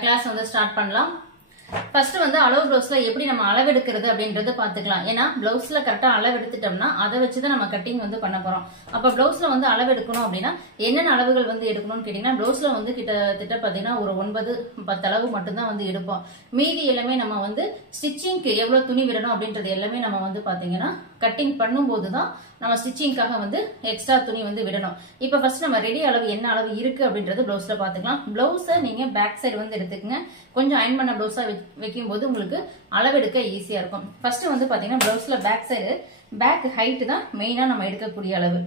Class வந்து start பண்ணலாம். First வந்து அளவு பிளவுஸ்ல எப்படி நம்ம அளவு எடுக்கிறது அப்படின்றது பாத்துக்கலாம். ஏன்னா பிளவுஸ்ல கரெக்டா அளவு எடுத்துட்டோம்னா அதை வச்சுதான் நம்ம கட்டிங் வந்து பண்ண போறோம். அப்ப பிளவுஸ்ல வந்து அளவு எடுக்கணும் அப்படின்னா என்னென்ன அளவுகள் வந்து எடுக்கணும்னு கேட்டீங்கன்னா, பிளவுஸ்ல வந்து கிட்டத்தட்ட பாத்தீங்கன்னா ஒரு 9-10 அளவு மட்டும்தான் வந்து எடுப்போம். மீதி எல்லாமே நம்ம வந்து ஸ்டிச்சிங்க்கு எவ்வளவு துணி விடணும் அப்படின்றது எல்லாமே நம்ம வந்து பாத்தீங்கன்னா கட்டிங் பண்ணும்போதுதான் நம்ம ஸ்டிச்சிங்காக வந்து எக்ஸ்ட்ரா துணி வந்து விடணும். இப்ப ஃபர்ஸ்ட் நம்ம ரெடி அளவு என்ன அளவு இருக்கு அப்படின்றது பிளவுஸ்ல பாத்துக்கலாம். பிளவுஸை நீங்க பேக் சைடு வந்து எடுத்துக்கங்க. கொஞ்சம் அயன் பண்ண பிளவுஸா வைக்கும் போது உங்களுக்கு அளவெடுக்க ஈஸியா இருக்கும். ஃபர்ஸ்ட் வந்து பாத்தீங்கன்னா பிளவுஸ்ல பேக் சைடு பேக் ஹைட் தான் மெயினா நம்ம எடுக்கக்கூடிய அளவு.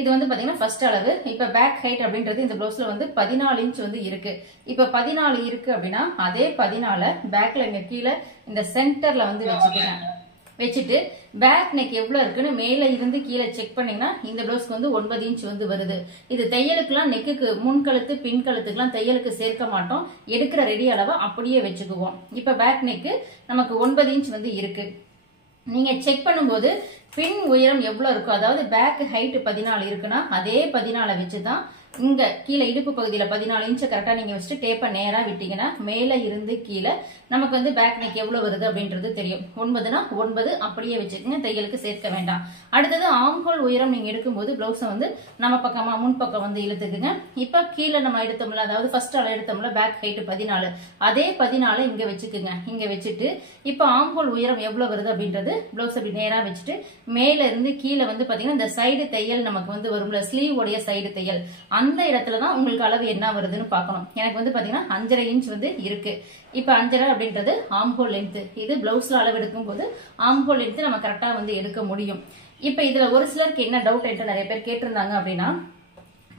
இது வந்து பாத்தீங்கன்னா ஃபர்ஸ்ட் அளவு. இப்ப பேக் ஹைட் அப்படின்றது இந்த பிளவுஸ்ல வந்து 14 இன்ச் வந்து இருக்கு. இப்ப 14 இருக்கு அப்படின்னா அதே 14 பேக்ல இங்க கீழே இந்த சென்டர்ல வந்து வச்சுட்டு பேக் நெக் எவ்வளவு இருக்குன்னு மேல இருந்து கீழே செக் பண்ணீங்கன்னா இந்த பிளவுஸ்க்கு வந்து 9 இன்ச் வந்து வருது. இது தையலுக்குலாம் நெக்குக்கு முன்கழுத்து பின் கழுத்துக்குலாம் தையலுக்கு சேர்க்க மாட்டோம். எடுக்கிற ரெடி அளவை அப்படியே வச்சுக்குவோம். இப்ப பேக் நெக்கு நமக்கு 9 இன்ச் வந்து இருக்கு. நீங்க செக் பண்ணும்போது பின் உயரம் எவ்வளவு இருக்கும், அதாவது பேக் ஹைட் 14 இருக்குன்னா அதே 14 வச்சுதான் இங்க கீழே இடுப்பு பகுதியில 14 இன்ச் கரெக்டா நீங்க வச்சுட்டு டேப்பை நேரா விட்டீங்கன்னா மேல இருந்து கீழே நமக்கு வந்து பேக் நெக் எவ்வளவு வருது அப்படின்றது தெரியும். 9னா 9 அப்படியே வச்சுக்கோங்க, தையலுக்கு சேர்க்க வேண்டாம். அடுத்தது ஆம்ஹோல் உயரம் நீங்க எடுக்கும்போது பிளவுஸை வந்து நம்ம பக்கமா முன்பக்கம் வந்து இழுத்துக்குங்க. இப்ப கீழே நம்ம எடுத்தோம்ல, அதாவது ஃபர்ஸ்ட் அளவு எடுத்தோம்ல பேக் ஹைட் 14, அதே 14 இங்க வச்சுக்குங்க. இங்க வச்சுட்டு இப்ப ஆம்ஹோல் உயரம் எவ்வளவு வருது அப்படின்றது பிளவுஸ் அப்படி நேரா வச்சுட்டு மேல இருந்து கீழே வந்து பாத்தீங்கன்னா இந்த சைடு தையல் நமக்கு வந்து வரும்ல, ஸ்லீவ் உடைய சைடு தையல், அந்த இடத்துலதான் உங்களுக்கு அளவு என்ன வருதுன்னு பாக்கணும். எனக்கு வந்து பாத்தீங்கன்னா 5.5 இன்ச் வந்து இருக்கு. இப்ப 5.5 அப்படின்றது ஆம்ஹோல் லென்த். இது பிளவுஸ்ல அளவு எடுக்கும் போது ஆம்ஹோல் லென்த் நம்ம கரெக்டா வந்து எடுக்க முடியும். இப்ப இதுல ஒரு சிலருக்கு என்ன டவுட் என்று நிறைய பேர் கேட்டிருந்தாங்க அப்படின்னா,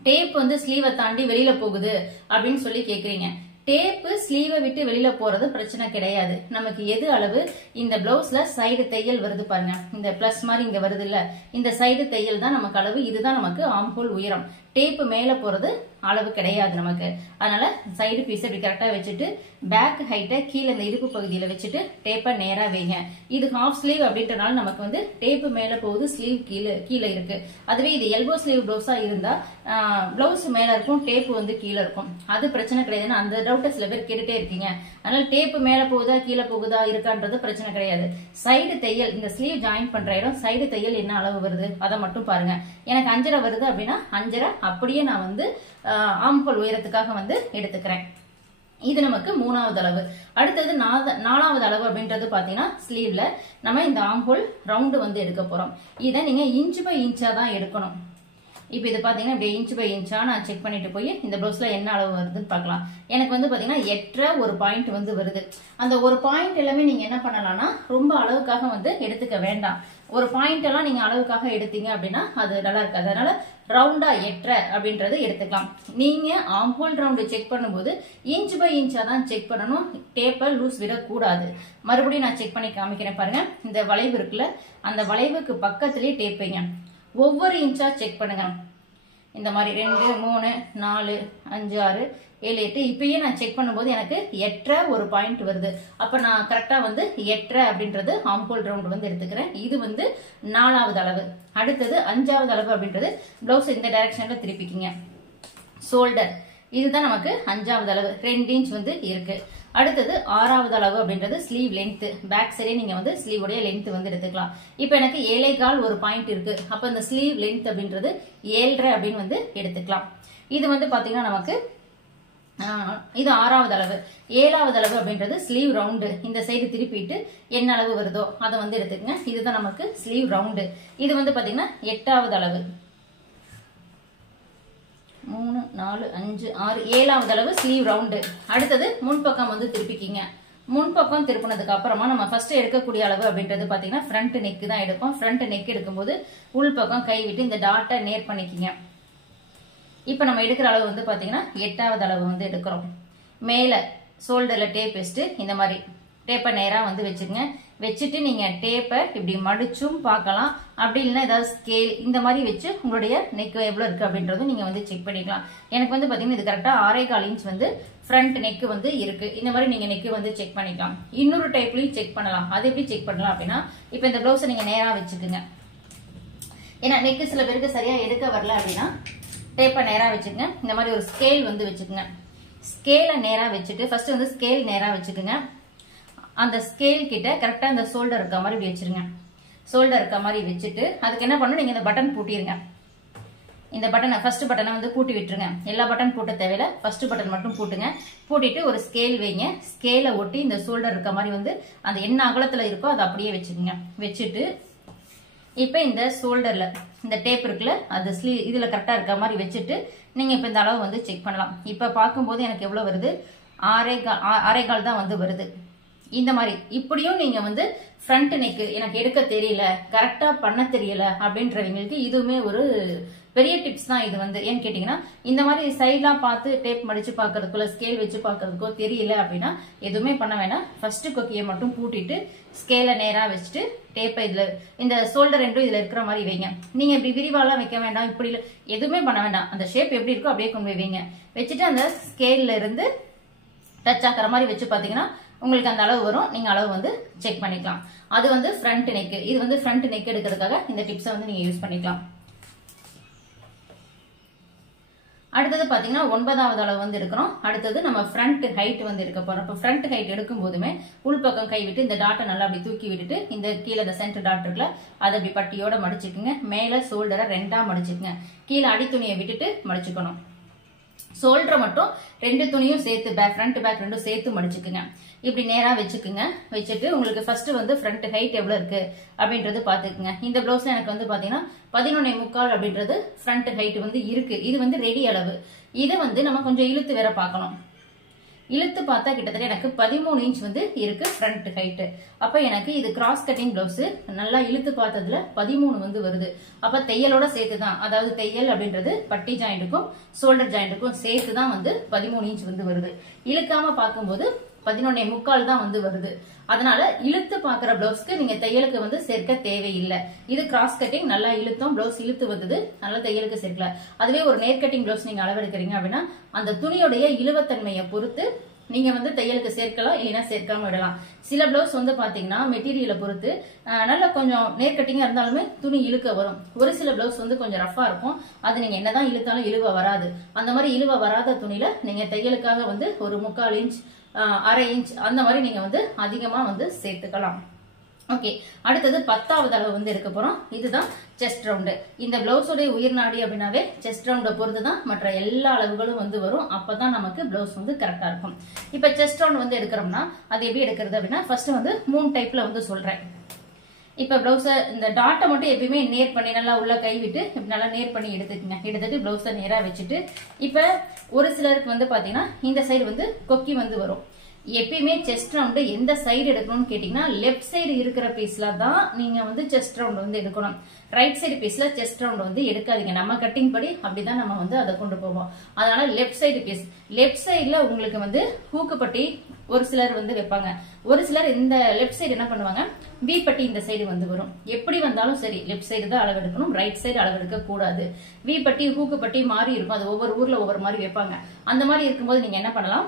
டேப் வந்து ஸ்லீவை தாண்டி வெளியில போகுது அப்படின்னு சொல்லி கேக்குறீங்க. டேப்பு ஸ்லீவை விட்டு வெளியில போறது பிரச்சனை கிடையாது. நமக்கு எது அளவு இந்த பிளவுஸ்ல சைடு தையல் வருது பாருங்க, இந்த பிளஸ் மாதிரி இங்க வருது இல்ல, இந்த சைடு தையல் தான் நமக்கு அளவு. இதுதான் நமக்கு ஆம்ஹோல் உயரம். டேப்பு மேல போறது அளவு கிடையாது நமக்கு. அதனால சைடு பீஸ் இப்படி கரெக்டா வச்சுட்டு பேக் ஹைட்டை கீழே இந்த இடுப்பு பகுதியில வச்சுட்டு டேப்பை நேரா வைங்க. இது ஹாஃப் ஸ்லீவ் அப்படின்றனால நமக்கு வந்து டேப்பு மேல போகுது, ஸ்லீவ் கீழே இருக்கு. அதுவே இது எல்போ ஸ்லீவ் பிளவுஸா இருந்தா பிளவுஸ் மேல இருக்கும், டேப்பு வந்து கீழே இருக்கும். அது பிரச்சனை கிடையாதுன்னு அந்த டவுட்டை சில பேர் கேட்டுட்டே இருக்கீங்க. அதனால டேப்பு மேல போகுதா கீழே போகுதா இருக்கான்றது பிரச்சனை கிடையாது. சைடு தையல் இந்த ஸ்லீவ் ஜாயின் பண்ற இடம் சைடு தையல் என்ன அளவு வருது அதை மட்டும் பாருங்க. எனக்கு 5.5 வருது அப்படின்னா 5.5 அப்படியே நான் வந்து ஆம்ஹோல் உயரத்துக்காக வந்து எடுத்துக்கிறேன். இது நமக்கு 3வது அளவு. அடுத்தது 4வது அளவு அப்படின்றது பாத்தீங்கன்னா ஸ்லீவ்ல நம்ம இந்த ஆம்ஹோல் ரவுண்டு வந்து எடுக்க போறோம். இதை நீங்க இன்ச் பை இன்ச்சா தான் எடுக்கணும். இப்ப இது பாத்தீங்கன்னா இப்படி இன்ச் பை இன்ச்சா நான் செக் பண்ணிட்டு போய் இந்த பிளவுஸ்ல என்ன அளவு வருதுன்னு பாக்கலாம். எனக்கு வந்து பாத்தீங்கன்னா 8.5 ஒரு பாயிண்ட் வந்து வருது. அந்த ஒரு பாயிண்ட் எல்லாமே நீங்க என்ன பண்ணலாம்னா ரொம்ப அளவுக்காக வந்து எடுத்துக்க வேண்டாம். ஒரு பாயிண்ட் எல்லாம் நீங்க அளவுக்காக எடுத்தீங்க அப்படின்னா அது நல்லா இருக்காது. அதனால ரவுண்டா 8.5 அப்படின்றது எடுத்துக்கலாம். நீங்க ஆம்ஹோல் ரவுண்டு செக் பண்ணும்போது இன்ச் பை இன்ச்சா தான் செக் பண்ணணும். டேப்பை லூஸ் விடக்கூடாது. மறுபடியும் நான் செக் பண்ணி காமிக்கிறேன் பாருங்க. இந்த வளைவு இருக்குல்ல, அந்த வளைவுக்கு பக்கத்திலேயே டேப் வைங்க. ஒவ்வொரு இன்ச்சா செக் பண்ணுங்க. இந்த மாதிரி 2, 3, 4, 5, 6, 7, 8 இப்பயே நான் செக் பண்ணும்போது எனக்கு 8.5 ஒரு பாயிண்ட் வருது. அப்ப நான் கரெக்டா வந்து 8.5 அப்படின்றது ஆம்ஹோல் ரவுண்ட் வந்து எடுத்துக்கிறேன். இது வந்து 4வது அளவு. அடுத்தது 5வது அளவு அப்படின்றது பிளவுஸ் இந்த டைரக்ஷன்ல திருப்பிக்கிங்க. ஷோல்டர் இதுதான் நமக்கு 5வது அளவு, 2 இன்ச் வந்து இருக்கு. அடுத்தது 6வது அளவு அப்படின்றது ஸ்லீவ் லென்த். பேக் சைடே நீங்க வந்து ஸ்லீவ் உடைய லென்த் வந்து எடுத்துக்கலாம். இப்ப எனக்கு 7.25 ஒரு பாயிண்ட் இருக்கு. அப்ப இந்த ஸ்லீவ் லென்த் அப்படின்றது 7.5 அப்படின்னு வந்து எடுத்துக்கலாம். இது வந்து பாத்தீங்கன்னா நமக்கு இது 6வது அளவு. 7வது அளவு அப்படின்றது ஸ்லீவ் ரவுண்டு. இந்த சைடு திருப்பிட்டு என்ன அளவு வருதோ அதை வந்து எடுத்துக்கங்க. இதுதான் நமக்கு ஸ்லீவ் ரவுண்டு. இது வந்து பாத்தீங்கன்னா 8வது அளவு. 3, 4, 5, 6, 7வது அளவு ஸ்லீவ் ரவுண்டு. அடுத்தது முன்பக்கம் வந்து திருப்பிக்கிங்க. முன்பக்கம் திருப்பினதுக்கு அப்புறமா நம்ம ஃபர்ஸ்ட் எடுக்கக்கூடிய அளவு அப்படின்றது பாத்தீங்கன்னா ஃப்ரண்ட் நெக் தான் எடுப்போம். ஃப்ரண்ட் நெக் எடுக்கும்போது உள்பக்கம் கை விட்டு இந்த டாட்டை நேர் பண்ணிக்கிங்க. இப்ப நம்ம எடுக்கிற அளவு வந்து பாத்தீங்கன்னா 8வது அளவு வந்து எடுக்கிறோம். மேல ஷோல்டர்ல டேப் வச்சுட்டு இந்த மாதிரி டேப்பை நேரா வந்து வச்சுக்கங்க. வச்சுட்டு நீங்க டேப்பை இப்படி மடிச்சும் பார்க்கலாம். அப்படி இல்லைன்னா ஏதாவது ஸ்கேல் இந்த மாதிரி வச்சு உங்களுடைய நெக் எவ்வளவு இருக்கு அப்படின்றதும் நீங்க வந்து செக் பண்ணிக்கலாம். எனக்கு வந்து பாத்தீங்கன்னா இது கரெக்டா 6.25 இன்ச் வந்து ஃப்ரண்ட் நெக் வந்து இருக்கு. இந்த மாதிரி நீங்க நெக் வந்து செக் பண்ணிக்கலாம். இன்னொரு டைப்லயும் செக் பண்ணலாம். அது எப்படி செக் பண்ணலாம் அப்படின்னா, இப்ப இந்த பிளவுஸை நீங்க நேரா வச்சுக்குங்க. ஏன்னா நெக் சில பேருக்கு சரியா எடுக்க வரல அப்படின்னா டேப்பை நேரா வச்சுக்கங்க. இந்த மாதிரி ஒரு ஸ்கேல் வந்து வச்சுக்கோங்க. ஸ்கேலை நேரா வச்சுட்டு ஃபர்ஸ்ட் வந்து ஸ்கேல் நேரா வச்சுக்கோங்க. அந்த ஸ்கேல் கிட்ட கரெக்டா இந்த ஷோல்டர் இருக்க மாதிரி இப்படி வச்சிருங்க. ஷோல்டர் இருக்க மாதிரி வச்சுட்டு அதுக்கு என்ன பண்ணணும், நீங்க இந்த பட்டன் பூட்டிருங்க. இந்த பட்டனை ஃபர்ஸ்ட் பட்டனை வந்து பூட்டி விட்டுருங்க. எல்லா பட்டன் பூட்ட தேவையில்ல, ஃபர்ஸ்ட் பட்டன் மட்டும் பூட்டுங்க. பூட்டிட்டு ஒரு ஸ்கேல் வைங்க. ஸ்கேலை ஒட்டி இந்த ஷோல்டர் இருக்க மாதிரி வந்து அந்த என்ன அகலத்துல இருக்கோ அதை அப்படியே வச்சுக்கோங்க. வச்சுட்டு இப்ப இந்த ஷோல்டர்ல இந்த டேப் இருக்குல்ல, அது இதுல கரெக்டா இருக்க மாதிரி வச்சுட்டு நீங்க இப்ப இந்த அளவு வந்து செக் பண்ணலாம். இப்ப பார்க்கும்போது எனக்கு எவ்வளவு வருது, 6.25 தான் வந்து வருது. இந்த மாதிரி இப்படியும் நீங்க வந்து ஃப்ரண்ட் நெக் எனக்கு எடுக்க தெரியல, கரெக்டா பண்ண தெரியல அப்படின்றவங்களுக்கு இதுவுமே ஒரு பெரிய டிப்ஸ் தான். இது வந்து ஏன்னு கேட்டீங்கன்னா, இந்த மாதிரி சைட்லாம் பார்த்து டேப் மடிச்சு பாக்குறதுக்கோ ஸ்கேல் வச்சு பாக்குறதுக்கோ தெரியல அப்படின்னா எதுவுமே பண்ண வேண்டாம். ஃபர்ஸ்ட் கொக்கியை மட்டும் பூட்டிட்டு ஸ்கேலை நேரா வச்சுட்டு டேப்பை இதுல இந்த ஷோல்டர் ரெண்டும் இதுல இருக்கிற மாதிரி வைங்க. நீங்க இப்படி விரிவாலாம் வைக்க வேண்டாம், இப்படி எதுவுமே பண்ண வேண்டாம். அந்த ஷேப் எப்படி இருக்கோ அப்படியே கொண்டு போய் வைங்க. வச்சுட்டு அந்த ஸ்கேல்ல இருந்து டச் ஆகிற மாதிரி வச்சு பாத்தீங்கன்னா உங்களுக்கு அந்த அளவு வரும். நீங்க அளவு வந்து செக் பண்ணிக்கலாம். அது வந்து ஃப்ரண்ட் நெக். இது வந்து ஃப்ரண்ட் நெக் எடுக்கிறதுக்காக இந்த டிப்ஸை வந்து நீங்க யூஸ் பண்ணிக்கலாம். அடுத்தது பாத்தீங்கன்னா 9வது அளவு வந்து எடுக்கிறோம். அடுத்தது நம்ம ஃப்ரண்ட் ஹைட் வந்து எடுக்க போறோம். இப்போ ஃப்ரண்ட் ஹைட் எடுக்கும் போதுமே உள்பக்கம் கை விட்டு இந்த டாட்டை நல்லா அப்படி தூக்கி விட்டுட்டு இந்த கீழே இந்த சென்டர் டாட் இருக்குல்ல அதை அப்படி பட்டியோட மடிச்சுக்குங்க. மேல ஷோல்டரை 2ஆ மடிச்சுக்குங்க. கீழே அடி துணியை விட்டுட்டு மடிச்சுக்கணும். ஷோல்டரை மட்டும் 2 துணியும் சேர்த்து ஃப்ரண்ட் பேக் ரெண்டும் சேர்த்து மடிச்சுக்குங்க. இப்படி நேரா வச்சுக்குங்க. வச்சுட்டு உங்களுக்கு ஃபர்ஸ்ட் வந்து ஃப்ரண்ட் ஹைட் எவ்வளவு இருக்கு அப்படின்றது பாத்துக்குங்க. இந்த பிளவுஸ்ல எனக்கு வந்து பாத்தீங்கன்னா 11.25 அப்படின்றது ஃப்ரண்ட் ஹைட் வந்து இருக்கு. இது வந்து ரெடி அளவு. இதை வந்து நம்ம கொஞ்சம் இழுத்து வேற பார்க்கணும். இழுத்து பார்த்தா கிட்டத்தட்ட எனக்கு 13 இன்ச் வந்து இருக்கு ஃப்ரண்ட் ஹைட். அப்ப எனக்கு இது கிராஸ் கட்டிங் பிளவுஸ். நல்லா இழுத்து பார்த்ததுல 13 வந்து வருது. அப்ப தையலோட சேர்த்து தான், அதாவது தையல் அப்படின்றது பட்டி ஜாயிண்ட்டுக்கும் ஷோல்டர் ஜாயிண்ட்டுக்கும் சேர்த்து தான் வந்து 13 இன்ச் வந்து வருது. இழுக்காம பார்க்கும்போது 11.25 தான் வந்து வருது. அதனால இழுத்து பாக்குற பிளவுஸ்க்கு நீங்க தையலுக்கு வந்து சேர்க்க தேவையில்லை. இது கிராஸ் கட்டிங், நல்லா இழுத்தோம், பிளவுஸ் இழுத்து வந்தது, நல்லா தையலுக்கு சேர்க்கல. அதுவே ஒரு நேர் கட்டிங் பிளவுஸ் நீங்க அளவெடுக்கிறீங்க அப்படின்னா அந்த துணியோடைய இழுவத்தன்மையை பொறுத்து நீங்க வந்து தையலுக்கு சேர்க்கலாம், இல்லைன்னா சேர்க்காம விடலாம். சில பிளவுஸ் வந்து பாத்தீங்கன்னா மெட்டீரியலை பொறுத்து நல்லா கொஞ்சம் நேர் கட்டிங்கா இருந்தாலுமே துணி இழுக்க வரும். ஒரு சில பிளவுஸ் வந்து கொஞ்சம் ரஃபா இருக்கும். அது நீங்க என்னதான் இழுத்தாலும் இழுவ வராது. அந்த மாதிரி இழுவ வராத துணியில நீங்க தையலுக்காக வந்து ஒரு 3/4 இன்ச் 1/2 இன்ச் அந்த மாதிரி நீங்க வந்து அதிகமா வந்து சேர்த்துக்கலாம். ஓகே, அடுத்தது 10வது அளவு வந்து எடுக்க போறோம். இதுதான் செஸ்ட் ரவுண்டு. இந்த பிளவுஸோட உயிர் நாடி அப்படின்னாவே செஸ்ட் ரவுண்டை பொறுத்து தான் மற்ற எல்லா அளவுகளும் வந்து வரும். அப்பதான் நமக்கு பிளவுஸ் வந்து கரெக்டா இருக்கும். இப்ப செஸ்ட் ரவுண்ட் வந்து எடுக்கிறோம்னா அது எப்படி எடுக்கிறது அப்படின்னா ஃபர்ஸ்ட் வந்து 3 டைப்ல வந்து சொல்றேன். இப்ப பிளவுஸ இந்த டாட்டை மட்டும் எப்பயுமே நேர் பண்ணி நல்லா உள்ள கை விட்டு நல்லா நேர் பண்ணி எடுத்துக்கங்க. எடுத்துட்டு பிளவுஸ நேரா வச்சுட்டு இப்ப ஒரு சிலருக்கு வந்து பாத்தீங்கன்னா இந்த சைடு வந்து கொக்கி வந்து வரும். எப்பயுமே செஸ்ட் ரவுண்ட் எந்த சைடு எடுக்கணும்னு கேட்டீங்கன்னா லெஃப்ட் சைடு இருக்கிற பீஸ்ல தான் நீங்க வந்து செஸ்ட் ரவுண்ட் வந்து எடுக்கணும். ரைட் சைடு பீஸ்ல செஸ்ட் ரவுண்ட் வந்து எடுக்காதீங்க. நம்ம கட்டிங் படி அப்படிதான் நம்ம வந்து அதை கொண்டு போவோம். அதனால லெஃப்ட் சைடு பீஸ், லெஃப்ட் சைடுல உங்களுக்கு வந்து ஹூக்குப்பட்டி ஒரு சிலர் வந்து வைப்பாங்க. ஒரு சிலர் இந்த லெஃப்ட் சைடு என்ன பண்ணுவாங்க, வி பட்டி இந்த சைடு வந்து வரும். எப்படி வந்தாலும் சரி லெஃப்ட் சைடு தான் அளவு எடுக்கணும், ரைட் சைடு அளவு எடுக்க கூடாது. வி பட்டி ஹூக்கு பட்டி மாறி இருக்கும். அது ஒவ்வொரு ஊர்ல ஒவ்வொரு மாதிரி வைப்பாங்க. அந்த மாதிரி இருக்கும்போது நீங்க என்ன பண்ணலாம்,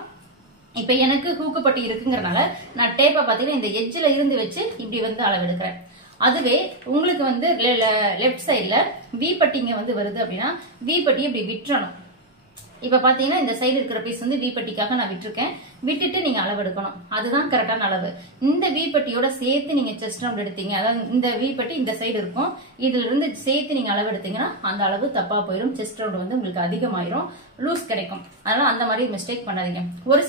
இப்ப எனக்கு ஹூக்கு பட்டி இருக்குங்கறனால நான் டேப்பை பாத்தீங்கன்னா இந்த எட்ஜ்ல இருந்து வச்சு இப்படி வந்து அளவு எடுக்கிறேன். அதுவே உங்களுக்கு வந்து லெஃப்ட் சைட்ல வி பட்டிங்க வந்து வருது அப்படின்னா வி பட்டி இப்படி விட்டுறணும். இப்ப பாத்தீங்கன்னா இந்த சைடு இருக்கிற பீஸ் வந்து வி பட்டிக்காக நான் விட்டுருக்கேன். விட்டுட்டு நீங்க அளவு எடுக்கணும். அதுதான் கரெக்டான அளவு. இந்த வி பட்டியோட சேர்த்து நீங்க செஸ்ட் ரவுண்ட் எடுத்தீங்க, அதாவது இந்த வி பட்டி இந்த சைடு இருக்கும், இதுல இருந்து சேர்த்து நீங்க அளவு எடுத்தீங்கன்னா அந்த அளவு தப்பா போயிடும். செஸ்ட் ரவுண்ட் வந்து உங்களுக்கு அதிகமாயிரும், லூஸ் கிடைக்கும். அதனால அந்த மாதிரி மிஸ்டேக் பண்ணாதீங்க. ஒரு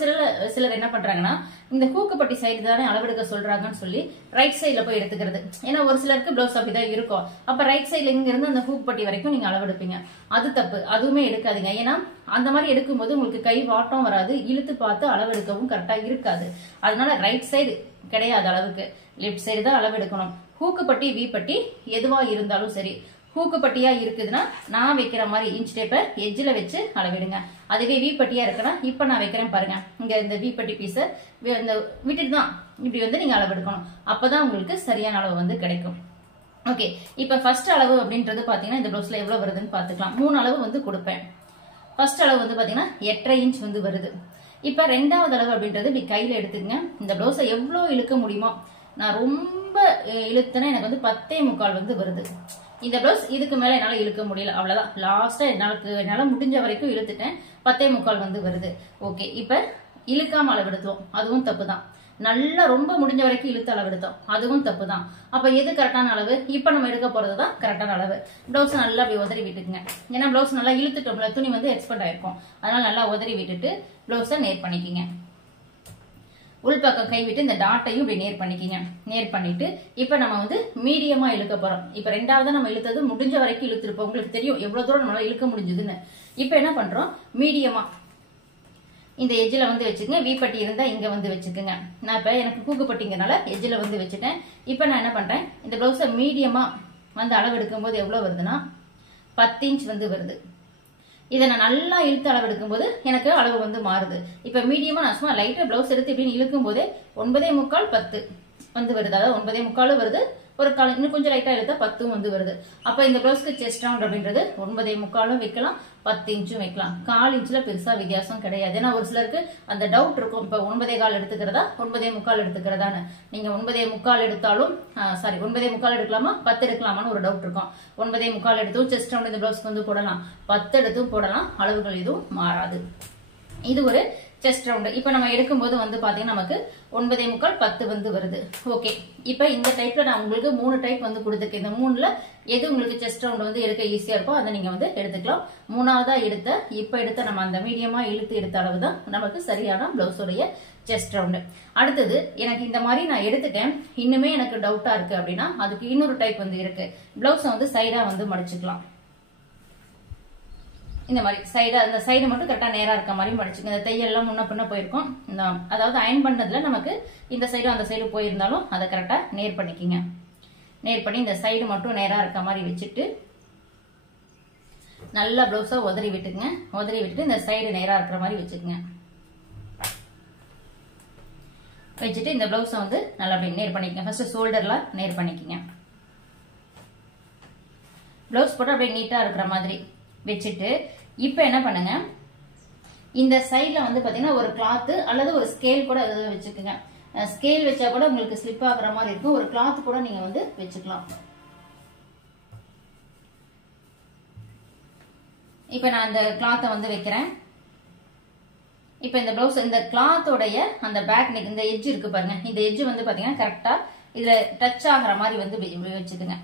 சிலர் என்ன பண்றாங்கன்னா இந்த ஹூக்குப்பட்டி சைடு தானே அளவெடுக்க சொல்றாங்கன்னு சொல்லி ரைட் சைட்ல போய் எடுத்துக்கிறது. ஏன்னா ஒரு சிலருக்கு பிளவுஸ் அப்படிதான் இருக்கும். அப்ப ரைட் சைட்ல இங்க இருந்து அந்த ஹூக் பட்டி வரைக்கும் நீங்க அளவெடுப்பீங்க. அது தப்பு. அதுவுமே எடுக்காதீங்க. ஏன்னா அந்த மாதிரி எடுக்கும்போது உங்களுக்கு கை வாட்டம் வராது, இழுத்து பார்த்து அளவெடுக்கவும் கரெக்டா இருக்காது. அதனால ரைட் சைடு கிடையாது அளவுக்கு, லெஃப்ட் சைடு தான் அளவு எடுக்கணும். ஹூக்கு பட்டி வி பட்டி எதுவா இருந்தாலும் சரி, ஹூக்கு பட்டியா இருக்குதுன்னா நான் வைக்கிற மாதிரி இன்ச் டேப்பை எட்ஜில் வச்சு அளவிடுங்க. அதுவே வி பட்டியா இருக்குன்னா இப்ப நான் வைக்கிறேன் பாருங்க, இங்க இந்த வி பட்டி பீஸ விட்டுட்டு தான் இப்படி வந்து நீங்க அளவெடுக்கணும். அப்பதான் உங்களுக்கு சரியான அளவு வந்து கிடைக்கும். ஓகே, இப்ப ஃபர்ஸ்ட் அளவு அப்படின்றது பாத்தீங்கன்னா இந்த பிளவுஸ்ல எவ்வளவு வருதுன்னு பாத்துக்கலாம். 3 அளவு வந்து கொடுப்பேன். ஃபர்ஸ்ட் அளவு வந்து பாத்தீங்கன்னா 8.5 இன்ச் வந்து வருது. இப்ப 2வது அளவு அப்படின்றது இப்படி கையில எடுத்துக்கங்க. இந்த பிளவுஸை எவ்வளவு இழுக்க முடியுமோ, நான் ரொம்ப இழுத்தனா எனக்கு வந்து 10.25 வந்து வருது. இந்த பிளவுஸ் இதுக்கு மேல என்னால இழுக்க முடியல, அவ்வளவுதான். லாஸ்டா என்னால முடிஞ்ச வரைக்கும் இழுத்துட்டேன். 10.75 வந்து வருது. ஓகே, இப்ப இழுக்காம அளவெடுத்தோம், அதுவும் தப்பு தான். நல்லா ரொம்ப முடிஞ்ச வரைக்கும் இழுத்து அளவெடுத்தோம், அதுவும் தப்பு தான். அப்ப எது கரெக்டான அளவு? இப்ப நம்ம எடுக்க போறதுதான் கரெக்டான அளவு. பிளவுஸ் நல்லா அப்படி உதறி விட்டுக்குங்க. ஏன்னா பிளவுஸ் நல்லா இழுத்துட்டோம்ல, துணி வந்து எக்ஸ்பெண்ட் ஆயிருக்கும். அதனால நல்லா உதறி விட்டுட்டு பிளவுஸை நேர் பண்ணிக்கிங்க. உள்பக்கம் கை விட்டு இந்த டாட்டையும் இப்படி நேர் பண்ணிக்கிங்க. நேர் பண்ணிட்டு இப்ப நம்ம வந்து மீடியமா இழுக்க போறோம். இப்ப ரெண்டாவது நம்ம இழுத்தது முடிஞ்ச வரைக்கும் இழுத்துருப்போம். உங்களுக்கு தெரியும் எவ்வளவு தூரம் நம்மளால இழுக்க முடிஞ்சதுன்னு. இப்ப என்ன பண்றோம், மீடியமா இந்த எஜ்ஜில் வந்து வச்சுக்கோங்க. வீப்பட்டி இருந்தா இங்க வந்து வச்சுக்கோங்க. நான் இப்ப எனக்கு கூக்குப்பட்டிங்கனால எஜ்ஜில் வந்து வச்சுட்டேன். இப்ப நான் என்ன பண்றேன், இந்த பிளவுஸை மீடியமா வந்து அளவு எடுக்கும் போது எவ்வளவு வருதுன்னா 10 இன்ச் வந்து வருது. இதை நான் நல்லா இழுத்து அளவு எடுக்கும் போது எனக்கு அளவு வந்து மாறுது. இப்ப மீடியமா நான் சும்மா லைட்டா பிளவுஸ் எடுத்து இப்படின்னு இழுக்கும் போதே 9.75 10 வந்து வருது. அதாவது 9.75 வருது. ஒரு கால் இன்னும் கொஞ்சம் லைட்டா இழுத்தா 10 வந்து வருது. அப்ப இந்த பிளவுஸ்க்கு செஸ்ட் ரவுண்ட் அப்படின்றது 9.75 வைக்கலாம், 10 இன்ச்சும் வைக்கலாம். 1/4 இன்ச்ல பெருசா வித்தியாசம் கிடையாது. ஏன்னா ஒரு சிலருக்கு அந்த டவுட் இருக்கும், இப்ப 9.25 எடுத்துக்கிறதா 9.75 எடுத்துக்கிறதான்னு. நீங்க 9.75 எடுத்தாலும் 9.75 எடுக்கலாமா 10 எடுக்கலாமான்னு ஒரு டவுட் இருக்கும். 9.75 எடுத்தும் செஸ்ட் ரவுண்ட் இந்த பிளவுஸ்க்கு வந்து போடலாம், 10 எடுத்தும் போடலாம். அளவுகள் எதுவும் மாறாது. இது ஒரு செஸ்ட் ரவுண்ட். இப்ப நம்ம எடுக்கும்போது வந்து பாத்தீங்கன்னா நமக்கு 9.75 10 வந்து வருது. ஓகே, இப்ப இந்த டைப்ல நான் உங்களுக்கு 3 டைப் வந்து கொடுத்துருக்கேன். இந்த 3ல எது உங்களுக்கு செஸ்ட் ரவுண்ட் வந்து எடுக்க ஈஸியா இருக்கோ அதை நீங்க வந்து எடுத்துக்கலாம். மூணாவதா எடுத்த நம்ம அந்த மீடியமா இழுத்து எடுத்த அளவு தான் நமக்கு சரியான பிளவுஸோடைய செஸ்ட் ரவுண்ட். அடுத்தது எனக்கு இந்த மாதிரி நான் எடுத்துட்டேன், இன்னுமே எனக்கு டவுட்டா இருக்கு அப்படின்னா அதுக்கு இன்னொரு டைப் வந்து இருக்கு. பிளவுஸை வந்து சைடா வந்து மடிச்சுக்கலாம். இந்த மாதிரி சைடா, அந்த சைடு மட்டும் கரெக்டா நேரா இருக்க மாதிரி மடிச்சுங்க. இந்த தையெல்லாம் முன்ன பின்ன போயிருக்கும். அதாவது அயன் பண்ணதுல நமக்கு இந்த சைடு அந்த சைடு போயிருந்தாலும் அதை கரெக்டா நேர் பண்ணிக்கிங்க. நேர் பண்ணி இந்த சைடு மட்டும் நேரா இருக்க மாதிரி வச்சுட்டு நல்லா பிளவுஸா உதறி விட்டுக்குங்க. உதறி விட்டுட்டு இந்த சைடு நேரா இருக்கிற மாதிரி வச்சுக்கோங்க. வச்சுட்டு இந்த பிளவுஸை வந்து நல்லா அப்படி நேர் பண்ணிக்கங்க. ஃபர்ஸ்ட் ஷோல்டர்லாம் நேர் பண்ணிக்கங்க. பிளவுஸ் போட்டு அப்படியே நீட்டா இருக்கிற மாதிரி வச்சுட்டு இப்ப என்ன பண்ணுங்க, இந்த சைட்ல வந்து பாத்தீங்கன்னா ஒரு கிளாத் அல்லது ஒரு ஸ்கேல் கூட வச்சுக்கோங்க. ஸ்கேல் வச்சா கூட உங்களுக்கு ஸ்லிப் ஆகுற மாதிரி இருக்கும். ஒரு கிளாத் கூட நீங்க வந்து வச்சுக்கலாம். இப்ப நான் இந்த கிளாத்தை வந்து வைக்கிறேன். இப்ப இந்த பிளவுஸ் இந்த கிளாத்தோடைய அந்த பேக் நெக் இந்த எட்ஜ் இருக்கு பாருங்க, இந்த எட்ஜ் வந்து பாத்தீங்கன்னா கரெக்டா இதுல டச் ஆகிற மாதிரி வந்து வச்சுதுங்க.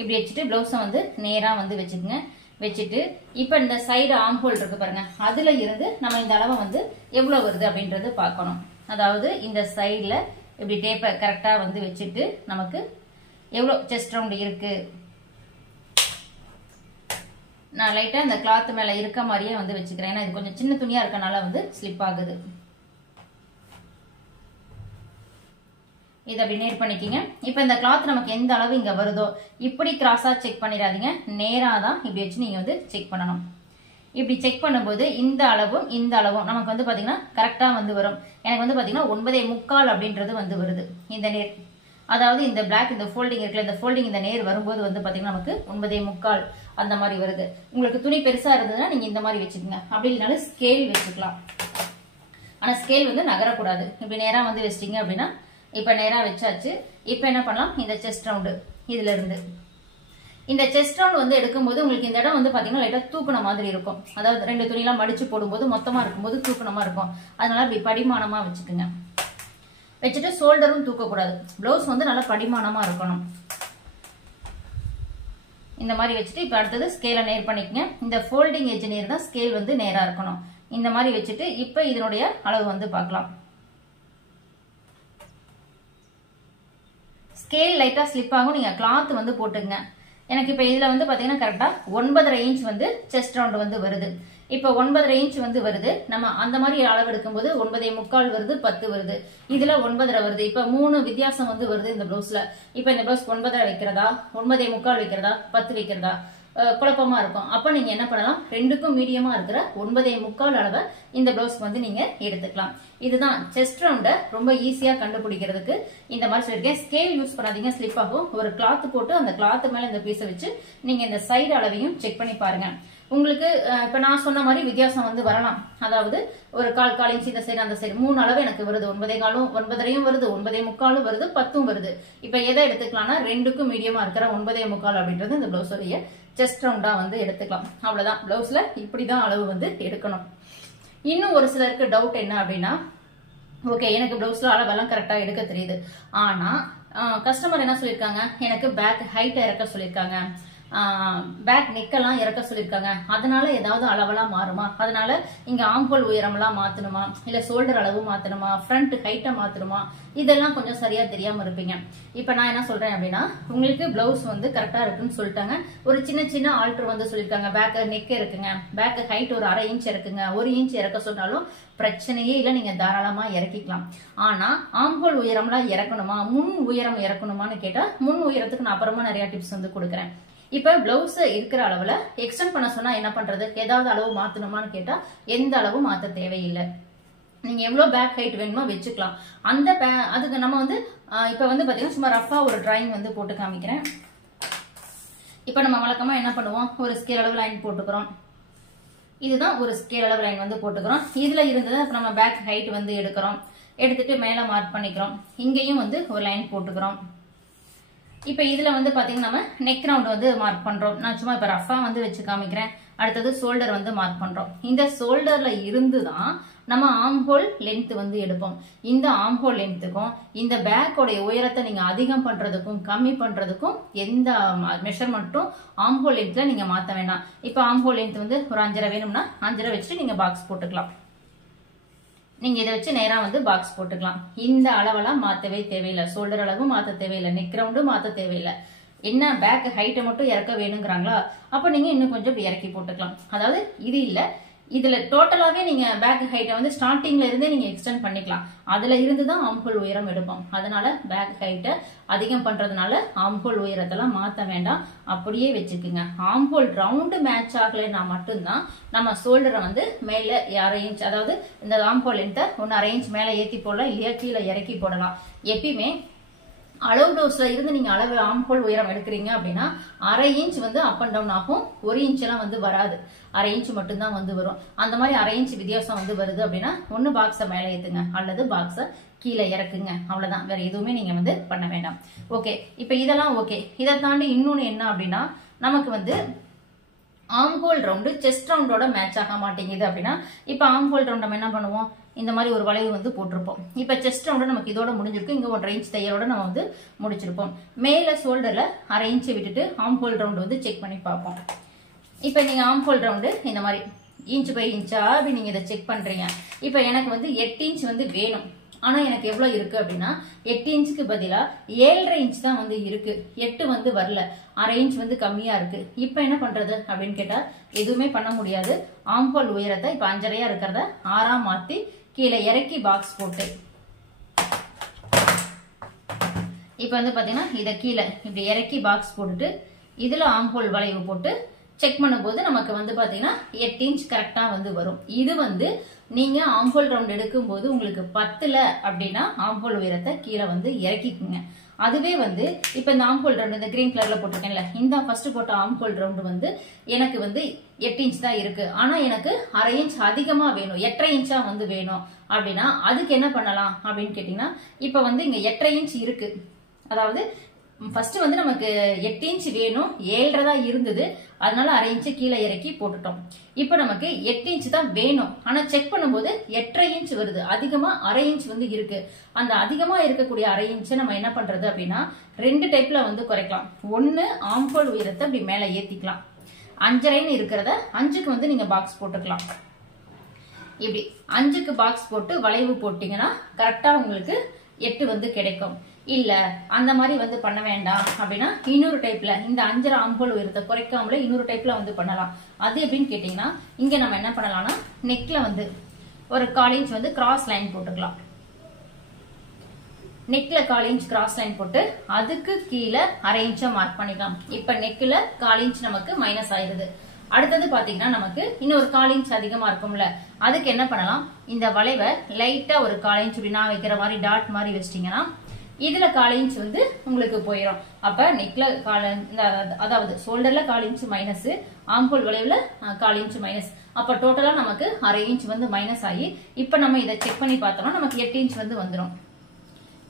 இப்படி வச்சுட்டு பிளவுஸை வந்து நேரா வந்து வச்சுக்கோங்க. வச்சுட்டு இப்ப இந்த சைடு ஆம் ஹோல் இருக்கு பாருங்க, அதுல இருந்து நம்ம இந்த அளவை வந்து எவ்வளவு வருது அப்படின்றது பார்க்கணும். அதாவது இந்த சைட்ல இப்படி டேப்பை கரெக்டா வந்து வச்சுட்டு நமக்கு எவ்வளவு செஸ்ட் ரவுண்ட் இருக்கு, நான் லைட்டா இந்த கிளாத் மேல இருக்க மாதிரியே வந்து வச்சுக்கிறேன். ஏன்னா இது கொஞ்சம் சின்ன துணியா இருக்கனால வந்து ஸ்லிப் ஆகுது. இதை அப்படி நேர் பண்ணிக்கிங்க. இப்ப இந்த கிளாத் நமக்கு எந்த அளவு இங்க வருதோ இப்படி கிராஸா செக் பண்ணிடாதீங்க, நேரா தான் இப்படி வச்சு நீங்க வந்து செக் பண்ணணும். இப்படி செக் பண்ணும்போது இந்த அளவும் நமக்கு வந்து பாத்தீங்கன்னா கரெக்டா வந்து வரும். எனக்கு வந்து பாத்தீங்கன்னா 9.75 அப்படின்றது வந்து வருது இந்த நேர். அதாவது இந்த பிளாக் இந்த ஃபோல்டிங் இருக்குல்ல, இந்த ஃபோல்டிங் இந்த நேர் வரும்போது வந்து பாத்தீங்கன்னா நமக்கு 9.75 அந்த மாதிரி வருது. உங்களுக்கு துணி பெருசா இருந்ததுன்னா நீங்க இந்த மாதிரி வச்சுக்கோங்க. அப்படி இல்லைனாலும் ஸ்கேல் வச்சுக்கலாம். ஆனா ஸ்கேல் வந்து நகரக்கூடாது. இப்படி நேரா வந்து வச்சிட்டீங்க அப்படின்னா இப்ப நேரா வச்சாச்சு. இப்ப என்ன பண்ணலாம், இந்த செஸ்ட் ரவுண்டு இதுல இருந்து இந்த செஸ்ட் ரவுண்ட் வந்து எடுக்கும்போது உங்களுக்கு இந்த இடம் வந்து பாத்தீங்கன்னா லைட்டா தூக்குன மாதிரி இருக்கும். அதாவது 2 துணியெல்லாம் மடிச்சு போடும்போது மொத்தமா இருக்கும்போது தூக்குனமா இருக்கும். அதனால இப்படி படிமானமா வச்சுக்கோங்க. வச்சுட்டு ஷோல்டரும் தூக்கக்கூடாது. பிளவுஸ் வந்து நல்லா படிமானமா இருக்கணும். இந்த மாதிரி வச்சுட்டு இப்ப அடுத்தது ஸ்கேலை நேர் பண்ணிக்கங்க. இந்த ஃபோல்டிங் எட்ஜ் நேர் தான் ஸ்கேல் வந்து நேரா இருக்கணும். இந்த மாதிரி வச்சுட்டு இப்ப இதனுடைய அளவு வந்து பார்க்கலாம். ஸ்கேல் லைட்டா ஸ்லிப் ஆகும், நீங்க கிளாத் வந்து போட்டுங்க. எனக்கு இப்ப இதுல வந்து பாத்தீங்கன்னா கரெக்டா 9.5 இன்ச் வந்து செஸ்ட் ரவுண்ட் வந்து வருது. இப்ப 9.5 இன்ச் வந்து வருது. நம்ம அந்த மாதிரி அளவு எடுக்கும் போது 9.75 வருது, 10 வருது. இதுல 9.5 வருது. இப்ப 3 வித்தியாசம் வந்து வருது இந்த பிளவுஸ்ல. இப்ப இந்த பிளவுஸ் 9.5 வைக்கிறதா 9.75 வைக்கிறதா 10 வைக்கிறதா குழப்பமா இருக்கும். அப்ப நீங்க என்ன பண்ணலாம், ரெண்டுக்கும் மீடியமா இருக்கிற 9.75 அளவை இந்த பிளவுஸ்க்கு வந்து நீங்க எடுத்துக்கலாம். இதுதான் செஸ்ட் ரவுண்ட ரொம்ப ஈஸியா கண்டுபிடிக்கிறதுக்கு இந்த மாதிரி சொல்லிருக்கேன். ஸ்கேல் யூஸ் பண்ணாதீங்க, ஸ்லிப் ஆகும். ஒரு கிளாத் போட்டு அந்த கிளாத் மேல இந்த பீஸை வச்சு நீங்க இந்த சைடு அளவையும் செக் பண்ணி பாருங்க. உங்களுக்கு இப்ப நான் சொன்ன மாதிரி வித்தியாசம் வந்து வரலாம். அதாவது ஒரு 1/4 இன்ச் இந்த சைடு அந்த சைடு 3 அளவு எனக்கு வருது. 9.25 9.5 வருது, 9.25 வருது, 10 வருது. இப்ப எதை எடுத்துக்கலாம்னா 2க்கும் மீடியமா இருக்கிற 9.25 அப்படின்றது இந்த பிளவுஸோடைய செஸ்ட் ரவுண்டா வந்து எடுத்துக்கலாம். அவ்வளவுதான். பிளவுஸ்ல இப்படிதான் அளவு வந்து எடுக்கணும். இன்னும் ஒரு சிலருக்கு டவுட் என்ன அப்படின்னா, ஓகே எனக்கு பிளவுஸ்ல அளவெல்லாம் கரெக்டா எடுக்க தெரியுது, ஆனா கஸ்டமர் என்ன சொல்லிருக்காங்க, எனக்கு பேக் ஹைட் இறக்க சொல்லிருக்காங்க, பேக் நெக்கெல்லாம் இறக்க சொல்லிருக்காங்க, அதனால ஏதாவது அளவெல்லாம் மாறுமா, அதனால இங்க ஆம்போல் உயரம்லாம் மாத்தணுமா, இல்ல ஷோல்டர் அளவு மாத்தணுமா, ஃப்ரண்ட் ஹைட்டை மாத்தணுமா, இதெல்லாம் கொஞ்சம் சரியா தெரியாம இருப்பீங்க. இப்ப நான் என்ன சொல்றேன் அப்படின்னா, உங்களுக்கு பிளவுஸ் வந்து கரெக்டா இருக்குன்னு சொல்லிட்டாங்க, ஒரு சின்ன சின்ன ஆல்டர் வந்து சொல்லிருக்காங்க, பேக் நெக் இருக்குங்க, பேக் ஹைட் ஒரு 1/2 இன்ச் இருக்குங்க, 1 இன்ச் இறக்க சொன்னாலும் பிரச்சனையே இல்ல, நீங்க தாராளமா இறக்கிக்கலாம். ஆனா ஆம்போல் உயரம்லாம் இறக்கணுமா, முன் உயரம் இறக்கணுமான்னு கேட்டா முன் உயரத்துக்கு நான் அப்புறமா நிறைய டிப்ஸ் வந்து கொடுக்குறேன். இப்ப பிளவுஸ் இருக்கிற அளவுல எக்ஸ்டெண்ட் பண்ண சொன்னா என்ன பண்றது, ஏதாவது அளவு மாத்தணுமான்னு கேட்டா எந்த அளவு மாத்த தேவையில்லை. நீங்க எவ்வளவு பேக் ஹைட் வேணுமோ வச்சுக்கலாம். அந்த அதுக்கு நம்ம வந்து இப்ப வந்து பாத்தீங்கன்னா சும்மா ரஃபா ஒரு டிராயிங் வந்து போட்டு காமிக்கிறேன். இப்ப நம்ம வழக்கமா என்ன பண்ணுவோம், ஒரு ஸ்கேல் அளவு லைன் போட்டுக்கிறோம். இதுதான் ஒரு ஸ்கேல் அளவு லைன் வந்து போட்டுக்கிறோம். இதுல இருந்தது நம்ம பேக் ஹைட் வந்து எடுக்கிறோம், எடுத்துட்டு மேல மார்க் பண்ணிக்கிறோம். இங்கேயும் வந்து ஒரு லைன் போட்டுக்கிறோம். இப்ப இதுல வந்து பாத்தீங்கன்னா நம்ம நெக் ரவுண்ட் வந்து மார்க் பண்றோம். நான் சும்மா இப்ப ரஃபா வந்து வச்சு காமிக்கிறேன். அடுத்தது ஷோல்டர் வந்து மார்க் பண்றோம். இந்த ஷோல்டர்ல இருந்துதான் நம்ம ஆம்ஹோல் லென்த் வந்து எடுப்போம். இந்த ஆம்ஹோல் லென்த்துக்கும் இந்த பேக்கோடைய உயரத்தை நீங்க அதிகம் பண்றதுக்கும் கம்மி பண்றதுக்கும் எந்த மெஷர்மெண்ட்டும் ஆம்ஹோல் லென்த்ல நீங்க மாத்த வேண்டாம். இப்ப ஆம்ஹோல் லென்த் வந்து ஒரு 5.5 வேணும்னா 5.5 வச்சுட்டு நீங்க பாக்ஸ் போட்டுக்கலாம். நீங்க இதை வச்சு நேரா வந்து பாக்ஸ் போட்டுக்கலாம். இந்த அளவெல்லாம் மாத்தவே தேவையில்லை, ஷோல்டர் அளவு மாத்த தேவையில்லை, நெக் ரவுண்டு மாத்த தேவையில்லை. என்ன பேக் ஹைட்டை மட்டும் இறக்க வேணுங்கிறாங்களா, அப்ப நீங்க இன்னும் கொஞ்சம் இறக்கி போட்டுக்கலாம். அதாவது இது இல்ல, இதுல டோட்டலாவே நீங்க பேக் ஹைட்டை வந்து ஸ்டார்டிங்ல இருந்தே நீங்க எக்ஸ்டெண்ட் பண்ணிக்கலாம். அதுல இருந்துதான் ஆம்ஹோல் உயரம் எடுப்போம். அதனால பேக் ஹைட்டை அதிகம் பண்றதுனால ஆம்ஹோல் உயரத்தெல்லாம் மாத்த வேண்டாம், அப்படியே வச்சுக்குங்க. ஆம்ஹோல் ரவுண்டு மேட்ச் ஆகலைன்னா மட்டும்தான் நம்ம ஷோல்டரை வந்து மேல 1/2 இன்ச், அதாவது இந்த ஆம்ஹோல் லென்த்தை 1/2 இன்ச் மேல ஏத்தி போடலாம், இல்லையா கீழே இறக்கி போடலாம். எப்பயுமே அளவு பிளவுஸ்ல இருந்து நீங்க அளவு ஆம்ஹோல் உயரம் எடுக்கிறீங்க அப்படின்னா 1/2 இன்ச் வந்து அப் அண்ட் டவுன் ஆகும், 1 இன்ச் எல்லாம் வந்து வராது, 1/2 இன்ச் மட்டும்தான் வந்து வரும். அந்த மாதிரி 1/2 இன்ச் வித்தியாசம் வந்து வருது அப்படின்னா ஒன்னு பாக்ஸை மேல ஏத்துங்க அல்லது பாக்ஸை கீழே இறக்குங்க, அவ்வளவுதான். வேற எதுவுமே நீங்க வந்து பண்ண வேண்டாம். ஓகே, இப்ப இதெல்லாம் ஓகே. இதை தாண்டி இன்னொன்னு என்ன அப்படின்னா, நமக்கு வந்து ஆம்ஹோல் ரவுண்டு செஸ்ட் ரவுண்டோட மேட்ச் ஆக மாட்டேங்குது அப்படின்னா, இப்ப ஆம்ஹோல் ரவுண்ட் நம்ம என்ன பண்ணுவோம், இந்த மாதிரி ஒரு வளைவு வந்து போட்டிருப்போம். இப்ப செஸ்ட் ரவுண்ட் நமக்கு இதோட முடிஞ்சிருக்கு, இங்க 1/2 இன்ச் தையலோட நம்ம வந்து முடிச்சிருப்போம். மேல ஷோல்டர்ல 1/2 இன்ச் விட்டுட்டு ஆம்ஹோல் ரவுண்ட் வந்து செக் பண்ணி பார்ப்போம். இப்ப நீங்க ஆம்ஹோல் ரவுண்டு இந்த மாதிரி இன்ச் பை இன்ச்சா அப்படி நீங்க இதை செக் பண்றீங்க. இப்ப எனக்கு வந்து 8 இன்ச் வந்து வேணும், ஆனா எனக்கு எவ்வளவு இருக்கு அப்படின்னா 8 இன்ச்சுக்கு பதிலா 7.5 இன்ச் தான் வந்து இருக்கு, 8 வந்து வரல, 1/2 இன்ச் வந்து கம்மியா இருக்கு. இப்ப என்ன பண்றது அப்படின்னு கேட்டா எதுவுமே பண்ண முடியாது. ஆம்ஹோல் உயரத்தை இப்ப 5.5 இருக்கிறத 6ஆ மாத்தி கீழே இறக்கி பாக்ஸ் போட்டு, இப்ப வந்து பாத்தீங்கன்னா இத கீழே இப்படி இறக்கி பாக்ஸ் போட்டுட்டு இதுல ஆம்ஹோல் வளைவு போட்டு செக் பண்ணும்போது நமக்கு வந்து பாத்தீங்கன்னா 8 இன்ச் கரெக்டா வந்து வரும். இது வந்து நீங்க ஆம்ஹோல் ரவுண்ட் எடுக்கும் போது உங்களுக்கு 10ல அப்படின்னா ஆம்ஹோல் உயரத்தை கீழே வந்து இறக்கிக்குங்க. அதுவே வந்து இப்ப இந்த ஆம்ஹோல் ரவுண்ட் இந்த கிரீன் கலர்ல போட்டிருக்கேன்ல, இந்த ஃபர்ஸ்ட் போட்ட ஆம்ஹோல் ரவுண்ட் வந்து எனக்கு வந்து 8 இன்ச் தான் இருக்கு, ஆனா எனக்கு 1/2 இன்ச் அதிகமா வேணும், 8.5 இன்ச்சா வந்து வேணும் அப்படின்னா அதுக்கு என்ன பண்ணலாம் அப்படின்னு கேட்டீங்கன்னா, இப்ப வந்து இங்க 8.5 இன்ச் இருக்கு, அதாவது ஃபர்ஸ்ட் வந்து நமக்கு 8 இன்ச் வேணும், 7.5 தான் இருந்தது, அதனால 1/2 இன்ச் கீழே இறக்கி போட்டுட்டோம். இப்ப நமக்கு 8 இன்ச் தான் வேணும், ஆனா செக் பண்ணும்போது 8.5 இன்ச் வருது, அதிகமா 1/2 இன்ச் வந்து இருக்கு. அந்த அதிகமா இருக்கக்கூடிய 1/2 இன்ச் நம்ம என்ன பண்றது அப்படின்னா 2 டைப்ல வந்து குறைக்கலாம். ஒன்னு ஆம்ஹோல் உயரத்தை அப்படி மேல ஏத்திக்கலாம், 5.5 இருக்கிறத 5க்கு வந்து நீங்க பாக்ஸ் போட்டுக்கலாம். இப்படி 5க்கு பாக்ஸ் போட்டு வளைவு போட்டீங்கன்னா கரெக்டா உங்களுக்கு 8 வந்து கிடைக்கும். இல்ல அந்த மாதிரி வந்து பண்ண வேண்டாம் அப்படின்னா இன்னொரு டைப்ல இந்த 5.5 ஆம்ஹோல் உயரத்தை குறைக்காமலே இன்னொரு டைப்ல வந்து பண்ணலாம். அது எப்படின்னு கேட்டீங்கன்னா, இங்க நம்ம என்ன பண்ணலாம்னா நெக்ல வந்து ஒரு 1/4 இன்ச் வந்து கிராஸ் லைன் போட்டுக்கலாம். நெக்ல 1/4 இன்ச் கிராஸ் லைன் போட்டு அதுக்கு கீழே 1/2 இன்ச்சா மார்க் பண்ணிக்கலாம். இப்ப நெக்ல 1/4 இன்ச் நமக்கு மைனஸ் ஆயிருது. அடுத்தது பாத்தீங்கன்னா நமக்கு இன்னும் ஒரு 1/4 இன்ச் அதிகமா இருக்கும்ல, அதுக்கு என்ன பண்ணலாம், இந்த வளைவை லைட்டா ஒரு 1/4 இன்ச் இப்படி நான் வைக்கிற மாதிரி டாட் மாதிரி வச்சிட்டீங்கன்னா இதுல 1/4 இன்ச் வந்து உங்களுக்கு போயிடும். அப்ப நெக்ல அதாவது ஷோல்டர்ல 1/4 இன்ச் மைனஸ், ஆம்ஹோல் வளைவுல 1/4 இன்ச் மைனஸ். அப்ப டோட்டலா நமக்கு 1/2 இன்ச் வந்து மைனஸ் ஆகி இப்ப நம்ம இதை செக் பண்ணி பார்த்தோம்னா நமக்கு 8 இன்ச் வந்து வந்துடும்.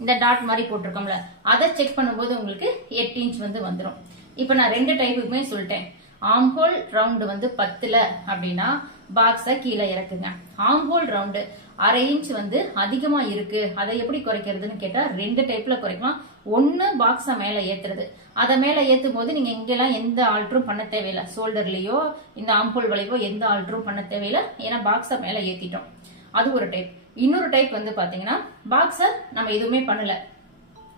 இந்த டாட் மாதிரி போட்டிருக்கோம்ல, அதை செக் பண்ணும்போது உங்களுக்கு 8 இன்ச் வந்து வந்துடும். இப்ப நான் 2 டைப்புக்குமே சொல்லிட்டேன். ஆம்ஹோல் ரவுண்டு வந்து 10ல அப்படின்னா பாக்ஸ கீழே இறக்குங்க. ஆம்ஹோல் ரவுண்டு 1/2 இன்ச் வந்து அதிகமா இருக்கு, அதை எப்படி குறைக்கிறதுன்னு கேட்டா 2 டைப்ல குறைக்கலாம். ஒன்னு பாக்ஸ மேல ஏத்துறது. அதை மேல ஏத்தும் போது நீங்க இங்கெல்லாம் எந்த ஆல்டரும் பண்ண தேவையில்லை. ஷோல்டர்லயோ இந்த ஆம்ஹோல் வளைவோ எந்த ஆல்டரும் பண்ண தேவையில்லை, ஏன்னா பாக்ஸ மேல ஏத்திட்டோம். அது ஒரு டைப். இன்னொரு டைப் வந்து பாத்தீங்கன்னா பாக்ஸ நம்ம எதுவுமே பண்ணல,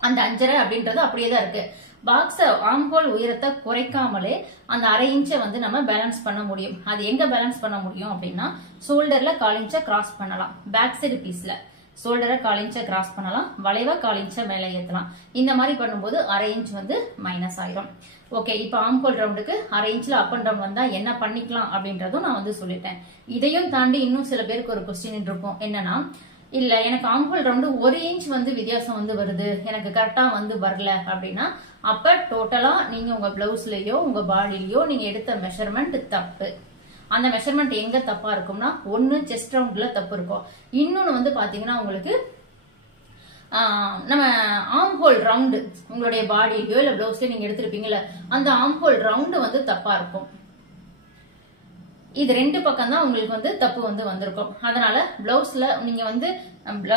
அந்த 5.5 அப்படின்றது அப்படியே தான் இருக்கு. பாக்ஸ ஆம்ஹோல் உயரத்தை குறைக்காமலே அந்த 1/2 இன்ச்சை வந்து நம்ம பேலன்ஸ் பண்ண முடியும். அது எங்க பேலன்ஸ் பண்ண முடியும் அப்படின்னா ஷோல்டர்ல 1/4 இன்ச்சை கிராஸ் பண்ணலாம். பேக் சைடு பீஸ்ல ஷோல்டரை 1/4 இன்ச்சை கிராஸ் பண்ணலாம், வளைவா 1/4 இன்ச்சை மேல ஏத்தலாம். இந்த மாதிரி பண்ணும்போது 1/2 இன்ச் வந்து மைனஸ் ஆயிரும். ஓகே, இப்ப ஆம்ஹோல் ரவுண்டுக்கு 1/2 இன்ச்ல அப் அண்ட் டவுன் வந்தா என்ன பண்ணிக்கலாம் அப்படின்றதும் நான் வந்து சொல்லிட்டேன். இதையும் தாண்டி இன்னும் சில பேருக்கு ஒரு கொஸ்டின் இருக்கும், என்னன்னா இல்ல எனக்கு ஆம்ஹோல் ரவுண்டு 1 இன்ச் வந்து வித்தியாசம் வந்து வருது, எனக்கு கரெக்டா வந்து வரல அப்படின்னா அப்ப டோட்டலா நீங்க உங்க பிளவுஸ்லயோ உங்க பாடியிலயோ நீங்க எடுத்த மெஷர்மெண்ட் தப்பு. அந்த மெஷர்மெண்ட் எங்க தப்பா இருக்கும்னா, ஒன்னு செஸ்ட் ரவுண்ட்ல தப்பு இருக்கும், இன்னொன்னு வந்து பாத்தீங்கன்னா உங்களுக்கு நம்ம ஆம்ஹோல் ரவுண்டு உங்களுடைய பாடியிலயோ இல்ல பிளவுஸ்லயோ நீங்க எடுத்திருப்பீங்கல்ல, அந்த ஆம்ஹோல் ரவுண்டு வந்து தப்பா இருக்கும். இது 2 பக்கம் தான் உங்களுக்கு வந்து தப்பு வந்து வந்திருக்கும். அதனால பிளவுஸ்ல நீங்க வந்து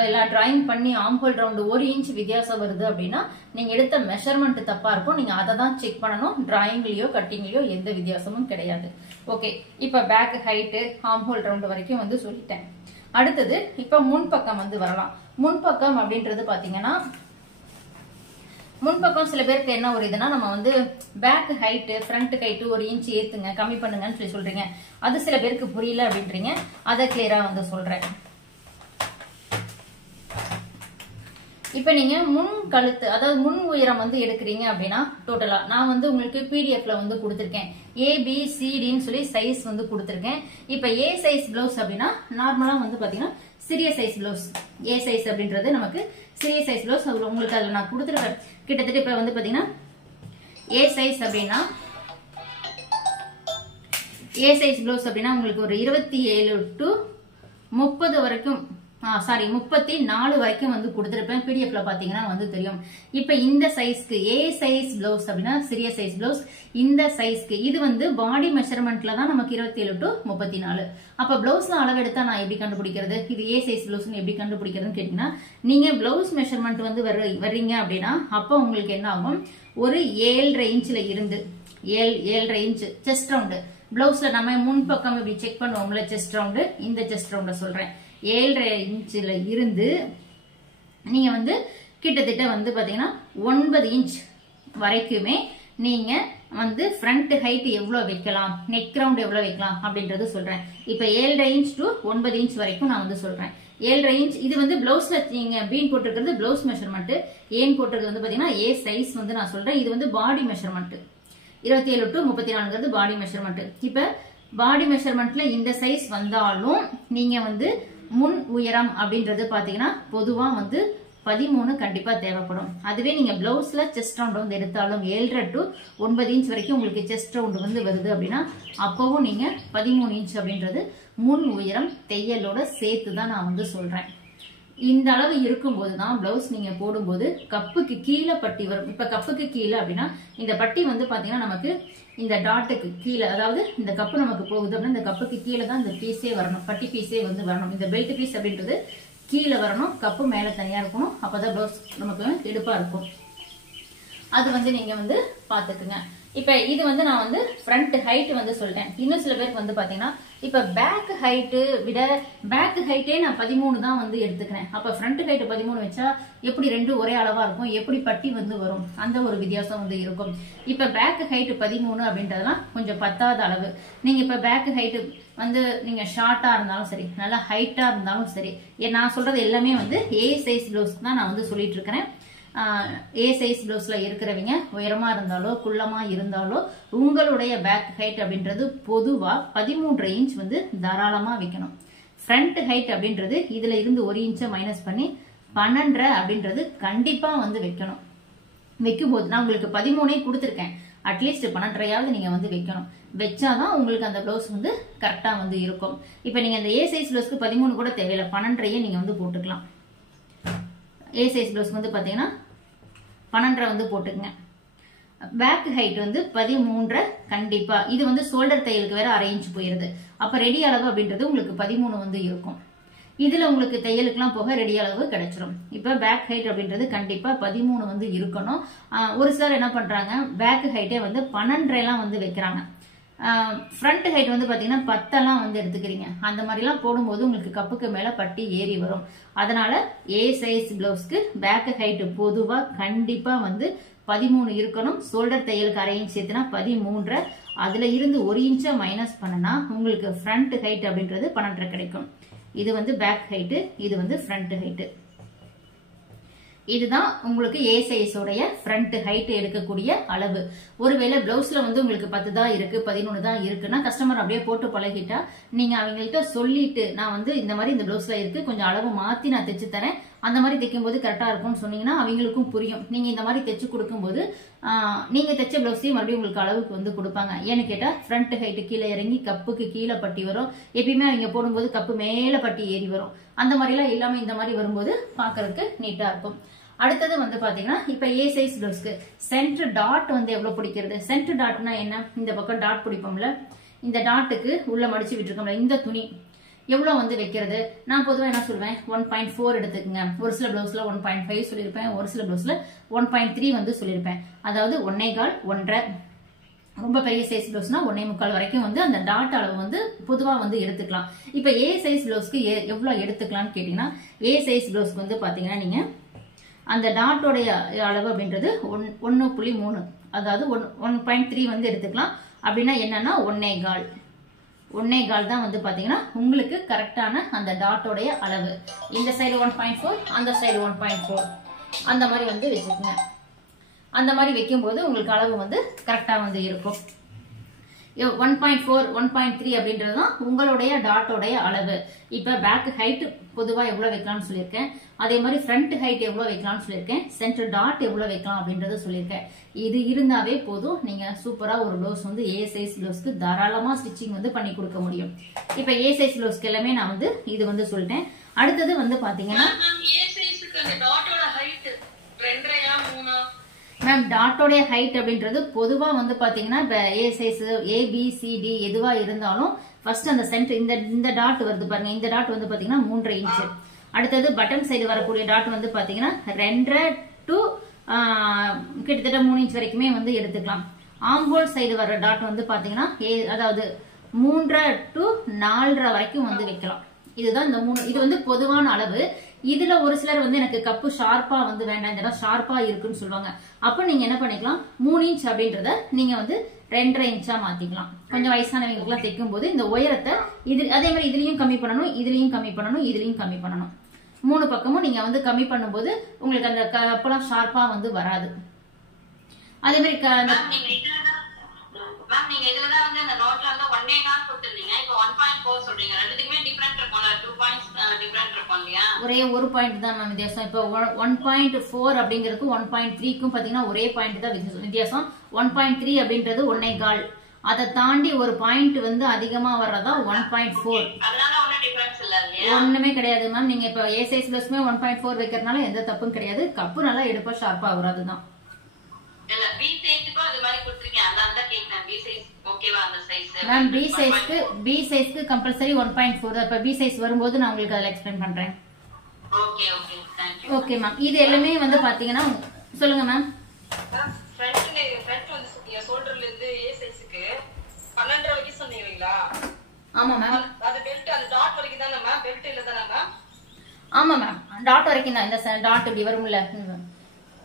எல்லாம் டிராயிங் பண்ணி ஆம்ஹோல் ரவுண்டு 1 இன்ச் வித்தியாசம் வருது அப்படின்னா நீங்க எடுத்த மெஷர்மெண்ட் தப்பா இருக்கும். நீங்க அதை தான் செக் பண்ணணும். டிராயிங்லயோ கட்டிங்லயோ எந்த வித்தியாசமும் கிடையாது. ஓகே, இப்ப பேக் ஹைட்டு ஆம்ஹோல் ரவுண்டு வரைக்கும் வந்து சொல்லிட்டேன். அடுத்தது இப்ப முன்பக்கம் வந்து வரலாம். முன்பக்கம் அப்படின்றது பாத்தீங்கன்னா, முன்பக்கம் சில பேருக்கு என்ன ஒரு இதுனா, நம்ம வந்து back height front height 1 inch ஏத்துங்க கம்மி பண்ணுங்கன்னு சொல்லி சொல்றீங்க. அது சில பேருக்கு புரியல அப்படின்றீங்க, அதை கிளியரா வந்து சொல்றேன். இப்ப நீங்க முன் கழுத்து அதாவது முன் உயரம் வந்து எடுக்கிறீங்க அப்படின்னா டோட்டலா நான் வந்து உங்களுக்கு பிடிஎஃப்ல வந்து கொடுத்திருக்கேன். ABCDன்னு சொல்லி சைஸ் வந்து கொடுத்திருக்கேன். இப்ப ஏ சைஸ் பிளவுஸ் அப்படின்னா நார்மலா வந்து பாத்தீங்கன்னா சிறிய சைஸ் பிளவுஸ். ஏ சைஸ் அப்படின்றது நமக்கு சிறிய சைஸ் பிளவுஸ். உங்களுக்கு அதுல நான் கொடுத்துருக்கேன். கிட்டத்தட்ட இப்ப வந்து பாத்தீங்கன்னா ஏ சைஸ் அப்படின்னா ஏ சைஸ் பிளவுஸ் அப்படின்னா உங்களுக்கு ஒரு 27 to 30 வரைக்கும் 34 வரைக்கும் வந்து கொடுத்திருப்பேன். பிடிஎஃப்ல பாத்தீங்கன்னா வந்து தெரியும். இப்ப இந்த சைஸ்க்கு ஏ சைஸ் பிளவுஸ் அப்படின்னா சிறிய சைஸ் பிளவுஸ். இந்த சைஸ்க்கு இது வந்து பாடி மெஷர்மெண்ட்ல தான் நமக்கு 27 to 34. அப்ப பிளவுஸ்ல அளவு எடுத்தா நான் எப்படி கண்டுபிடிக்கிறது, இது ஏ சைஸ் பிளவுஸ் எப்படி கண்டுபிடிக்கிறதுன்னு கேட்டீங்கன்னா, நீங்க பிளவுஸ் மெஷர்மெண்ட் வந்து வர்றீங்க அப்படின்னா அப்ப உங்களுக்கு என்ன ஆகும், ஒரு 7.5 இன்ச்ல இருந்து 7.5 இன்ச் செஸ்ட் ரவுண்டு பிளவுஸ்ல நம்ம முன்பக்கம் இப்படி செக் பண்ணுவோம்ல செஸ்ட் ரவுண்டு, இந்த செஸ்ட் ரவுண்ட சொல்றேன். 7.5 இன்ச்ல இருந்து நீங்க வந்து கிட்டத்தட்ட வந்து பாத்தீங்கன்னா 9 இன்ச் வரைக்குமே நீங்க வந்து ஃப்ரண்ட் ஹைட் எவ்வளவு வைக்கலாம், நெக் ரவுண்ட் எவ்வளவு வைக்கலாம் அப்படின்றது சொல்றேன். இப்ப 7.5 இன்ச் to 9 இன்ச் வரைக்கும் நான் வந்து சொல்றேன். 7.5 இன்ச் இது வந்து பிளவுஸ்ல நீங்க பீன் போட்டிருக்கிறது பிளவுஸ் மெஷர்மெண்ட், ஏன் போட்டிருக்கிறது வந்து பாத்தீங்கன்னா ஏ சைஸ் வந்து நான் சொல்றேன். இது வந்து பாடி மெஷர்மெண்ட் 27 to 34 பாடி மெஷர்மெண்ட். இப்ப பாடி மெஷர்மெண்ட்ல இந்த சைஸ் வந்தாலும் நீங்க வந்து முன் உயரம் அப்படின்றது பாத்தீங்கன்னா பொதுவா வந்து 13 கண்டிப்பா தேவைப்படும். அதுவே நீங்க பிளவுஸ்ல செஸ்ட் ரவுண்ட் வந்து எடுத்தாலும் 7.5 to 9 இன்ச் வரைக்கும் உங்களுக்கு செஸ்ட் ரவுண்ட் வந்து வருது அப்படின்னா அப்பவும் நீங்க 13 இன்ச் அப்படின்றது முன் உயரம் தையலோட சேர்த்து தான் நான் வந்து சொல்றேன். இந்த அளவு இருக்கும்போதுதான் பிளவுஸ் நீங்க போடும்போது கப்புக்கு கீழே பட்டி வரும். இப்ப கப்புக்கு கீழே அப்படின்னா இந்த பட்டி வந்து பாத்தீங்கன்னா நமக்கு இந்த டாட்டுக்கு கீழே, அதாவது இந்த கப்பு நமக்கு போகுது அப்படின்னா இந்த கப்புக்கு கீழே தான் இந்த பீஸே வரணும், பட்டி பீஸே வந்து வரணும். இந்த பெல்ட் பீஸ் அப்படின்றது கீழே வரணும், கப்பு மேல தனியா இருக்கணும். அப்பதான் பிளவுஸ் நமக்கு எடுப்பா இருக்கும். அது வந்து நீங்க வந்து பாத்துக்குங்க. இப்ப இது வந்து நான் வந்து ஃப்ரண்ட் ஹைட் வந்து சொல்லிட்டேன். இன்னும் சில பேருக்கு வந்து பாத்தீங்கன்னா இப்ப பேக் ஹைட்டு விட பேக் ஹைட்டே நான் 13 தான் வந்து எடுத்துக்கிறேன். அப்ப ஃப்ரண்ட் ஹைட் 13 வச்சா எப்படி 2 ஒரே அளவா இருக்கும், எப்படி பட்டி வந்து வரும், அந்த ஒரு வித்தியாசம் வந்து இருக்கும். இப்ப பேக் ஹைட் 13 அப்படின்றதுலாம் கொஞ்சம் பத்தாத அளவு. நீங்க இப்ப பேக் ஹைட் வந்து நீங்க ஷார்ட்டா இருந்தாலும் சரி, நல்லா ஹைட்டா இருந்தாலும் சரி, நான் சொல்றது எல்லாமே வந்து ஏ சைஸ் பிளவுஸ்க்கு தான் நான் வந்து சொல்லிட்டு இருக்கிறேன். ஏ சைஸ் பிளவுஸ்ல இருக்கிறவங்க உயரமா இருந்தாலோ குள்ளமா இருந்தாலோ உங்களுடைய பேக் ஹைட் அப்படின்றது பொதுவா 13.5 இன்ச் வந்து தாராளமா வைக்கணும். ஃப்ரண்ட் ஹைட் அப்படின்றது இதுல இருந்து 1 இன்ச்சை மைனஸ் பண்ணி 12 அப்படின்றது கண்டிப்பா வந்து வைக்கணும். வைக்கும்போது நான் உங்களுக்கு 13 கொடுத்துருக்கேன், அட்லீஸ்ட் 12 நீங்க வந்து வைக்கணும். வச்சாதான் உங்களுக்கு அந்த பிளவுஸ் வந்து கரெக்டா வந்து இருக்கும். இப்ப நீங்க இந்த ஏ சைஸ் பிளவுஸ்க்கு 13 கூட தேவையில்லை, 12 நீங்க வந்து போட்டுக்கலாம். ஏ சைஸ் பிளவுஸ் வந்து பாத்தீங்கன்னா 12 வந்து போட்டுக்கங்க. பேக் ஹைட் வந்து 13 கண்டிப்பா. இது வந்து ஷோல்டர் தையலுக்கு வேற அரை இன்ச் போயிருது. அப்ப ரெடி அளவு அப்படின்றது உங்களுக்கு 13 வந்து இருக்கும். இதுல உங்களுக்கு தையலுக்குலாம் போக ரெடி அளவு கிடைச்சிடும். இப்ப பேக் ஹைட் அப்படின்றது கண்டிப்பா 13 வந்து இருக்கணும். ஒரு சிலர் என்ன பண்றாங்க, பேக் ஹைட்டே வந்து 12 வந்து வைக்கிறாங்க. ஃப்ரண்ட் ஹைட் வந்து பாத்தீங்கன்னா 10 வந்து எடுத்துக்கிறீங்க. அந்த மாதிரிலாம் போடும்போது உங்களுக்கு கப்புக்கு மேல பட்டி ஏறி வரும். அதனால ஏ சைஸ் பிளவுஸ்க்கு பேக் ஹைட் பொதுவா கண்டிப்பா வந்து 13 இருக்கணும். ஷோல்டர் தையலுக்கு அரை இன்ச் சேர்த்துனா 13. அதுல இருந்து 1 இன்ச்சா மைனஸ் பண்ணனா உங்களுக்கு ஃப்ரண்ட் ஹைட் அப்படின்றது 12 கிடைக்கும். இது வந்து பேக் ஹைட், இது வந்து ஃப்ரண்ட் ஹைட். இதுதான் உங்களுக்கு ஏ சைஸ் உடைய ஃப்ரண்ட் ஹைட் எடுக்கக்கூடிய அளவு. ஒருவேளை பிளவுஸ்ல வந்து உங்களுக்கு 10 தான் இருக்கு, 11 தான் இருக்குன்னா கஸ்டமர் அப்படியே போட்டு பழகிட்டா நீங்க அவங்கள்ட்ட சொல்லிட்டு நான் வந்து இந்த மாதிரி இந்த பிளவுஸ்ல இருக்கு, கொஞ்சம் அளவு மாத்தி நான் தைச்சு தரேன், அந்த மாதிரி தைக்கும் போது கரெக்டா இருக்கும்னு சொன்னீங்கன்னா அவங்களுக்கும் புரியும். நீங்க இந்த மாதிரி தைச்சு கொடுக்கும்போது நீங்க தைச்ச பிளவுஸையும் மறுபடியும் உங்களுக்கு அளவுக்கு வந்து கொடுப்பாங்க. ஏன்னு கேட்டா ஃப்ரண்ட் ஹைட் கீழே இறங்கி கப்புக்கு கீழே பட்டி வரும். எப்பயுமே அவங்க போடும்போது கப்பு மேல பட்டி ஏறி வரும். அந்த மாதிரி எல்லாம் இல்லாம இந்த மாதிரி வரும்போது பாக்குறதுக்கு நீட்டா இருக்கும். அடுத்தது வந்து பாத்தீங்கன்னா இப்ப ஏ சைஸ் பிளவுஸ்க்கு சென்டர் டாட் வந்து எவ்வளவு பிடிக்கிறது. சென்டர் டாட்னா என்ன, இந்த பக்கம் டாட் பிடிப்போம்ல, இந்த டாட்டுக்கு உள்ள மடிச்சு விட்டுருக்கோம்ல, இந்த துணி எவ்வளவு வந்து வைக்கிறது. நான் பொதுவாக என்ன சொல்லுவேன், 1.4 எடுத்துக்கங்க. ஒரு சில பிளவுஸ்ல 1.5 சொல்லியிருப்பேன், ஒரு சில பிளவுஸ்ல 1.3 வந்து சொல்லியிருப்பேன். அதாவது 1.25 1.5, ரொம்ப பெரிய சைஸ் பிளவுஸ்னா 1.25 வரைக்கும் வந்து அந்த டாட் அளவு வந்து பொதுவா வந்து எடுத்துக்கலாம். இப்ப ஏ சைஸ் பிளவுஸ்க்கு எவ்வளவு எடுத்துக்கலாம்னு கேட்டீங்கன்னா, ஏ சைஸ் பிளவுஸ்க்கு வந்து பாத்தீங்கன்னா நீங்க அந்த டாட்டோடைய அளவு அப்படின்றது 1.3, அதாவது 1.3 வந்து எடுத்துக்கலாம். அப்படின்னா என்னன்னா 1.25 தான் வந்து பாத்தீங்கன்னா உங்களுக்கு கரெக்டான அந்த டாட்டோடைய அளவு. இந்த சைடு 1.4, அந்த சைடு 1.4, அந்த மாதிரி வந்து வச்சுக்கோங்க. அந்த மாதிரி வைக்கும்போது உங்களுக்கு அளவு வந்து கரெக்டா வந்து இருக்கும். 1.4 1.3 அப்படின்றதுதான் உங்களுடைய டாட்டோடைய அளவு. இப்ப பேக் ஹைட் பொதுவா எவ்வளவு வைக்கலாம்னு சொல்லியிருக்கேன், அதே மாதிரி ஃப்ரண்ட் ஹைட் எவ்வளவு வைக்கலாம்னு சொல்லியிருக்கேன், சென்டர் டாட் எவ்வளவு வைக்கலாம் அப்படின்றத சொல்லியிருக்கேன். இது இருந்தாவே போதும், நீங்க சூப்பரா ஒரு பிளவுஸ் வந்து ஏ சைஸ் பிளவுஸ்க்கு தாராளமா ஸ்டிச்சிங் வந்து பண்ணி கொடுக்க முடியும். இப்ப ஏ சைஸ் பிளவுஸ்க்கு எல்லாமே நான் வந்து இது வந்து சொல்லிட்டேன். அடுத்தது வந்து பாத்தீங்கன்னா மேம் டாட்டோடைய ஹைட் அப்படின்றது பொதுவா வந்து பாத்தீங்கன்னா இப்ப ஏ சைஸ் ABCD எதுவா இருந்தாலும் ஃபர்ஸ்ட் அந்த சென்டர் இந்த டாட் வருது பாருங்க, இந்த டாட் வந்து பாத்தீங்கன்னா 3.5 இன்ச். அடுத்தது பட்டன் சைடு வரக்கூடிய டாட் வந்து பாத்தீங்கன்னா 2.5 to கிட்டத்தட்ட 3 இன்ச் வரைக்குமே வந்து எடுத்துக்கலாம். ஆம்போல் சைடு வர டாட் வந்து பாத்தீங்கன்னா அதாவது 3.5 to 4.5 வரைக்கும் வந்து வைக்கலாம். இதுதான் இந்த 3. இது வந்து பொதுவான அளவு. இதுல ஒரு சிலர் வந்து எனக்கு கப்பு ஷார்ப்பா வந்து வேண்டாம், இந்த இடம் ஷார்ப்பா இருக்குன்னு சொல்லுவாங்க. அப்ப நீங்க என்ன பண்ணிக்கலாம், 3 இன்ச் அப்படின்றத நீங்க வந்து 2.5 இன்ச்சா மாத்திக்கலாம். கொஞ்சம் வயசானவங்களுக்கு எல்லாம் தைக்கும் போது இந்த உயரத்தை இது அதே மாதிரி இதுலயும் கம்மி பண்ணணும், இதுலயும் கம்மி பண்ணணும், இதுலயும் கம்மி பண்ணணும். 3 பக்கமும் நீங்க வந்து கம்மி பண்ணும்போது உங்களுக்கு அந்த கப்பெல்லாம் ஷார்ப்பா வந்து வராது. அதே மாதிரி நீங்க இதுலதான் வந்து அந்த நோட்ல வந்து 1.5 கொடுத்திருந்தீங்க, இப்போ 1.4 சொல்றீங்க. ரெண்டுத்துக்குமே டிஃபரண்ட் இருக்கும்ல, 2 பாயிண்ட்ஸ் டிஃபரண்ட் இருக்கும் இல்லையா? ஒரே ஒரு பாயிண்ட் தான் மேம் வித்தியாசம். இப்போ 1.4 அப்படிங்கிறதுக்கும் 1.3க்கும் பாத்தீங்கன்னா ஒரே பாயிண்ட் தான் வித்தியாசம். 1.3 அப்படின்றது 1.25. அதை தாண்டி ஒரு பாயிண்ட் வந்து அதிகமா வர்றதா 1.4. அதனால ஒன்னும் டிஃபரன்ஸ் இல்ல இல்லையா? ஒண்ணுமே கிடையாது மேம். நீங்க இப்ப ஏ சைஸ் பிளஸ்மே 1.4 வைக்கிறதுனால எந்த தப்பும் கிடையாது. கப்பு நல்லா எடுப்பா ஷார்ப்பா வராதுதான். இல்ல பி சைஸ்க்கு அது மாதிரி கொடுத்திருக்கேன், அதான் கேக்குறேன். பி சைஸ் ஓகேவா அந்த சைஸ்? மேம் பி சைஸ்க்கு கம்பல்சரி 1.4. அப்ப பி சைஸ் வரும்போது நான் உங்களுக்கு அதல எக்ஸ்பிளைன் பண்றேன். Okay okay thank you. Okay ma'am. இது எல்லாமே வந்து பாத்தீங்கன்னா சொல்லுங்க மேம். ஃப்ரண்ட் வந்து ஷோல்டர்ல இருந்து ஏ சைஸ்க்கு 12 வரைக்கும் சொன்னீங்களா? ஆமா மேம். அது பெல்ட் அந்த டாட் வரைக்கும் தான மேம்? பெல்ட் இல்ல தான மேம்? ஆமா மேம், டாட் வரைக்கும் தான். இந்த டாட் இப்படி வரும்ல,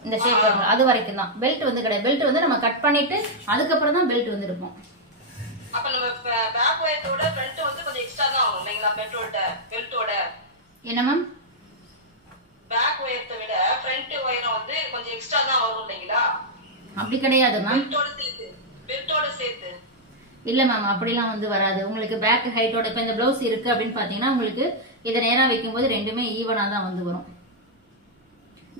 இந்த ஷேப் வரும், அது வரைக்கும் தான். பெல்ட் வந்து கிடையாது. பெல்ட் வந்து நம்ம கட் பண்ணிட்டு அதுக்கப்புறம் தான் பெல்ட் வந்து இருக்கும். அப்ப நம்ம பேக் ஒயரோட ஃப்ரண்ட் வந்து கொஞ்சம் எக்ஸ்ட்ரா தான் ஆகும் இல்லைங்களா? பெல்ட்டோட என்ன மேம்? பேக் ஒயரத்தை விட ஃப்ரண்ட் ஒயரம் வந்து கொஞ்சம் எக்ஸ்ட்ரா தான் ஆகும் இல்லைங்களா? அப்படி கிடையாது மேம். பெல்ட்டோட சேர்த்து இல்ல மேம், அப்படிலாம் வந்து வராது. உங்களுக்கு பேக் ஹைட்டோட இப்ப இந்த பிளவுஸ் இருக்கு அப்படின்னு பாத்தீங்கன்னா உங்களுக்கு இதை நேரா வைக்கும் போது ரெண்டுமே ஈவனா தான் வந்து வரும்.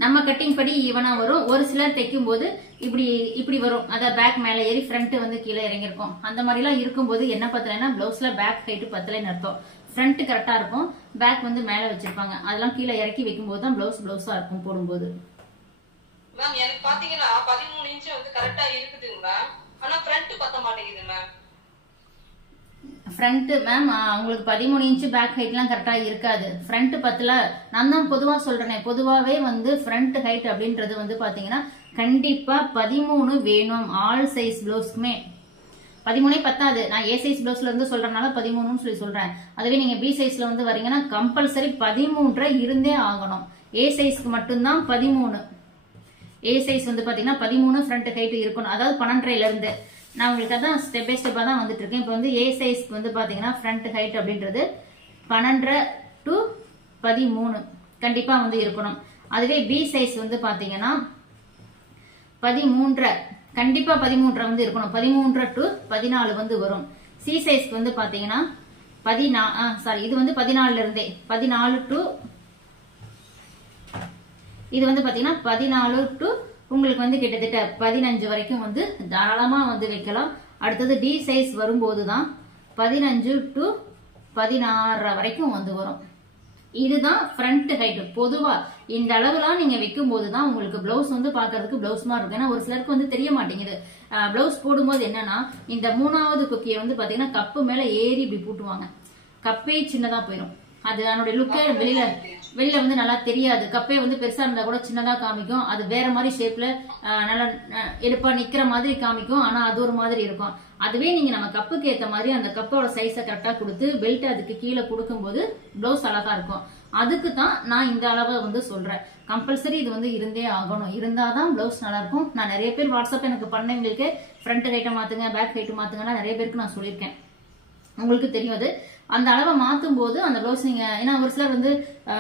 நம்ம கட்டிங் படி ஈவனா வரும். ஒரு சிலர் தைக்கும் போது இப்படி வரும், அத பேக் மேல ஏறி ஃப்ரண்ட் வந்து கீழே இறங்கிருக்கும். அந்த மாதிரி எல்லாம் இருக்கும்போது என்ன பத்தலைன்னா பிளவுஸ்ல பேக் ஹைட் பத்தலைன்னு அர்த்தம். ஃப்ரண்ட் கரெக்டா இருக்கும், பேக் வந்து மேல வச்சிருப்பாங்க. அதெல்லாம் கீழே இறக்கி வைக்கும் போது தான் பிளவுஸா இருக்கும் போடும்போது. மேம் எனக்கு பாத்தீங்கன்னா 13 இன்ச் வந்து கரெக்டா இருக்குதுங்க மேம், ஆனா ஃப்ரண்ட் பத்த மாட்டேங்குது மேம். ஃப்ரண்ட் மேம் உங்களுக்கு 13 இன்ச் பேக் ஹைட்லாம் கரெக்டா இருக்காது. ஃப்ரண்ட் பத்தல. நான் தான் பொதுவா சொல்றேனே, பொதுவாவே வந்து ஃப்ரண்ட் ஹைட் அப்படின்றது வந்து பாத்தீங்கன்னா கண்டிப்பா 13 வேணும். ஆல் சைஸ் பிளவுஸ்க்குமே 13 பத்தாது. நான் ஏ சைஸ் பிளவுஸ்ல இருந்து சொல்றதுனால 13ன்னு சொல்லி சொல்றேன். அதுவே நீங்க பி சைஸ்ல வந்து வரீங்கன்னா கம்பல்சரி 13 இருந்தே ஆகணும். ஏ சைஸ்க்கு மட்டும்தான் 13. ஏ சைஸ் வந்து பாத்தீங்கன்னா 13 ஃப்ரண்ட் ஹைட் இருக்கணும். அதாவது 12.5 இருந்து நான் உங்களுக்கு அதான் ஸ்டெப் பை ஸ்டெப்பா தான் வந்துட்டு இருக்கேன். இப்போ வந்து ஏ சைஸ்க்கு வந்து பாத்தீங்கன்னா ஃப்ரண்ட் ஹைட் அப்படின்றது 12 to 13 கண்டிப்பா வந்து இருக்கணும். அதுவே பி சைஸ் வந்து பாத்தீங்கன்னா 13 கண்டிப்பா 13 வந்து இருக்கணும். 13 to 14 வந்து வரும். சி சைஸ்க்கு வந்து பாத்தீங்கன்னா 14 இது வந்து 14 இருந்தே 14 to இது வந்து பாத்தீங்கன்னா 14 to உங்களுக்கு வந்து கிட்டத்தட்ட 15 வரைக்கும் வந்து தாராளமா வந்து வைக்கலாம். அடுத்தது டி சைஸ் வரும்போதுதான் 15 to 16 வரைக்கும் வந்து வரும். இதுதான் ஃப்ரண்ட் ஹைட். பொதுவா இந்த அளவுலாம் நீங்க வைக்கும் போதுதான் உங்களுக்கு பிளவுஸ் வந்து பாக்குறதுக்கு பிளவுஸ் மாதிரி இருக்கும். ஏன்னா ஒரு சிலருக்கு வந்து தெரிய மாட்டேங்குது. பிளவுஸ் போடும்போது என்னன்னா இந்த 3வது கொக்கியை வந்து பாத்தீங்கன்னா கப்பு மேல ஏறி இப்படி பூட்டுவாங்க. கப்பே சின்னதா போயிடும். அது அதனுடைய லுக்கே வெளியில வந்து நல்லா தெரியாது. கப்பே வந்து பெருசா இருந்தா கூட சின்னதா காமிக்கும். அது வேற மாதிரி ஷேப்ல நல்லா எடுப்பா நிக்கிற மாதிரி காமிக்கும். ஆனா அது ஒரு மாதிரி இருக்கும். அதுவே நீங்க நம்ம கப்புக்கு ஏத்த மாதிரி அந்த கப்போட சைஸை கரெக்டா கொடுத்து பெல்ட் அதுக்கு கீழே கொடுக்கும் போது பிளவுஸ் அழகா இருக்கும். அதுக்கு தான் நான் இந்த அளவை வந்து சொல்றேன். கம்பல்சரி இது வந்து இருந்தே ஆகணும். இருந்தாதான் பிளவுஸ் நல்லா இருக்கும். நான் நிறைய பேர் வாட்ஸ்அப் எனக்கு பண்ணவங்களுக்கு ஃப்ரண்ட் ஹைட்டை மாத்துங்க, பேக் ஹைட் மாத்துங்கன்னா நிறைய பேருக்கு நான் சொல்லியிருக்கேன். உங்களுக்கு தெரியும் அது. அந்த அளவை மாத்தும் போது அந்த பிளவுஸ் நீங்க ஏன்னா ஒரு சிலர் வந்து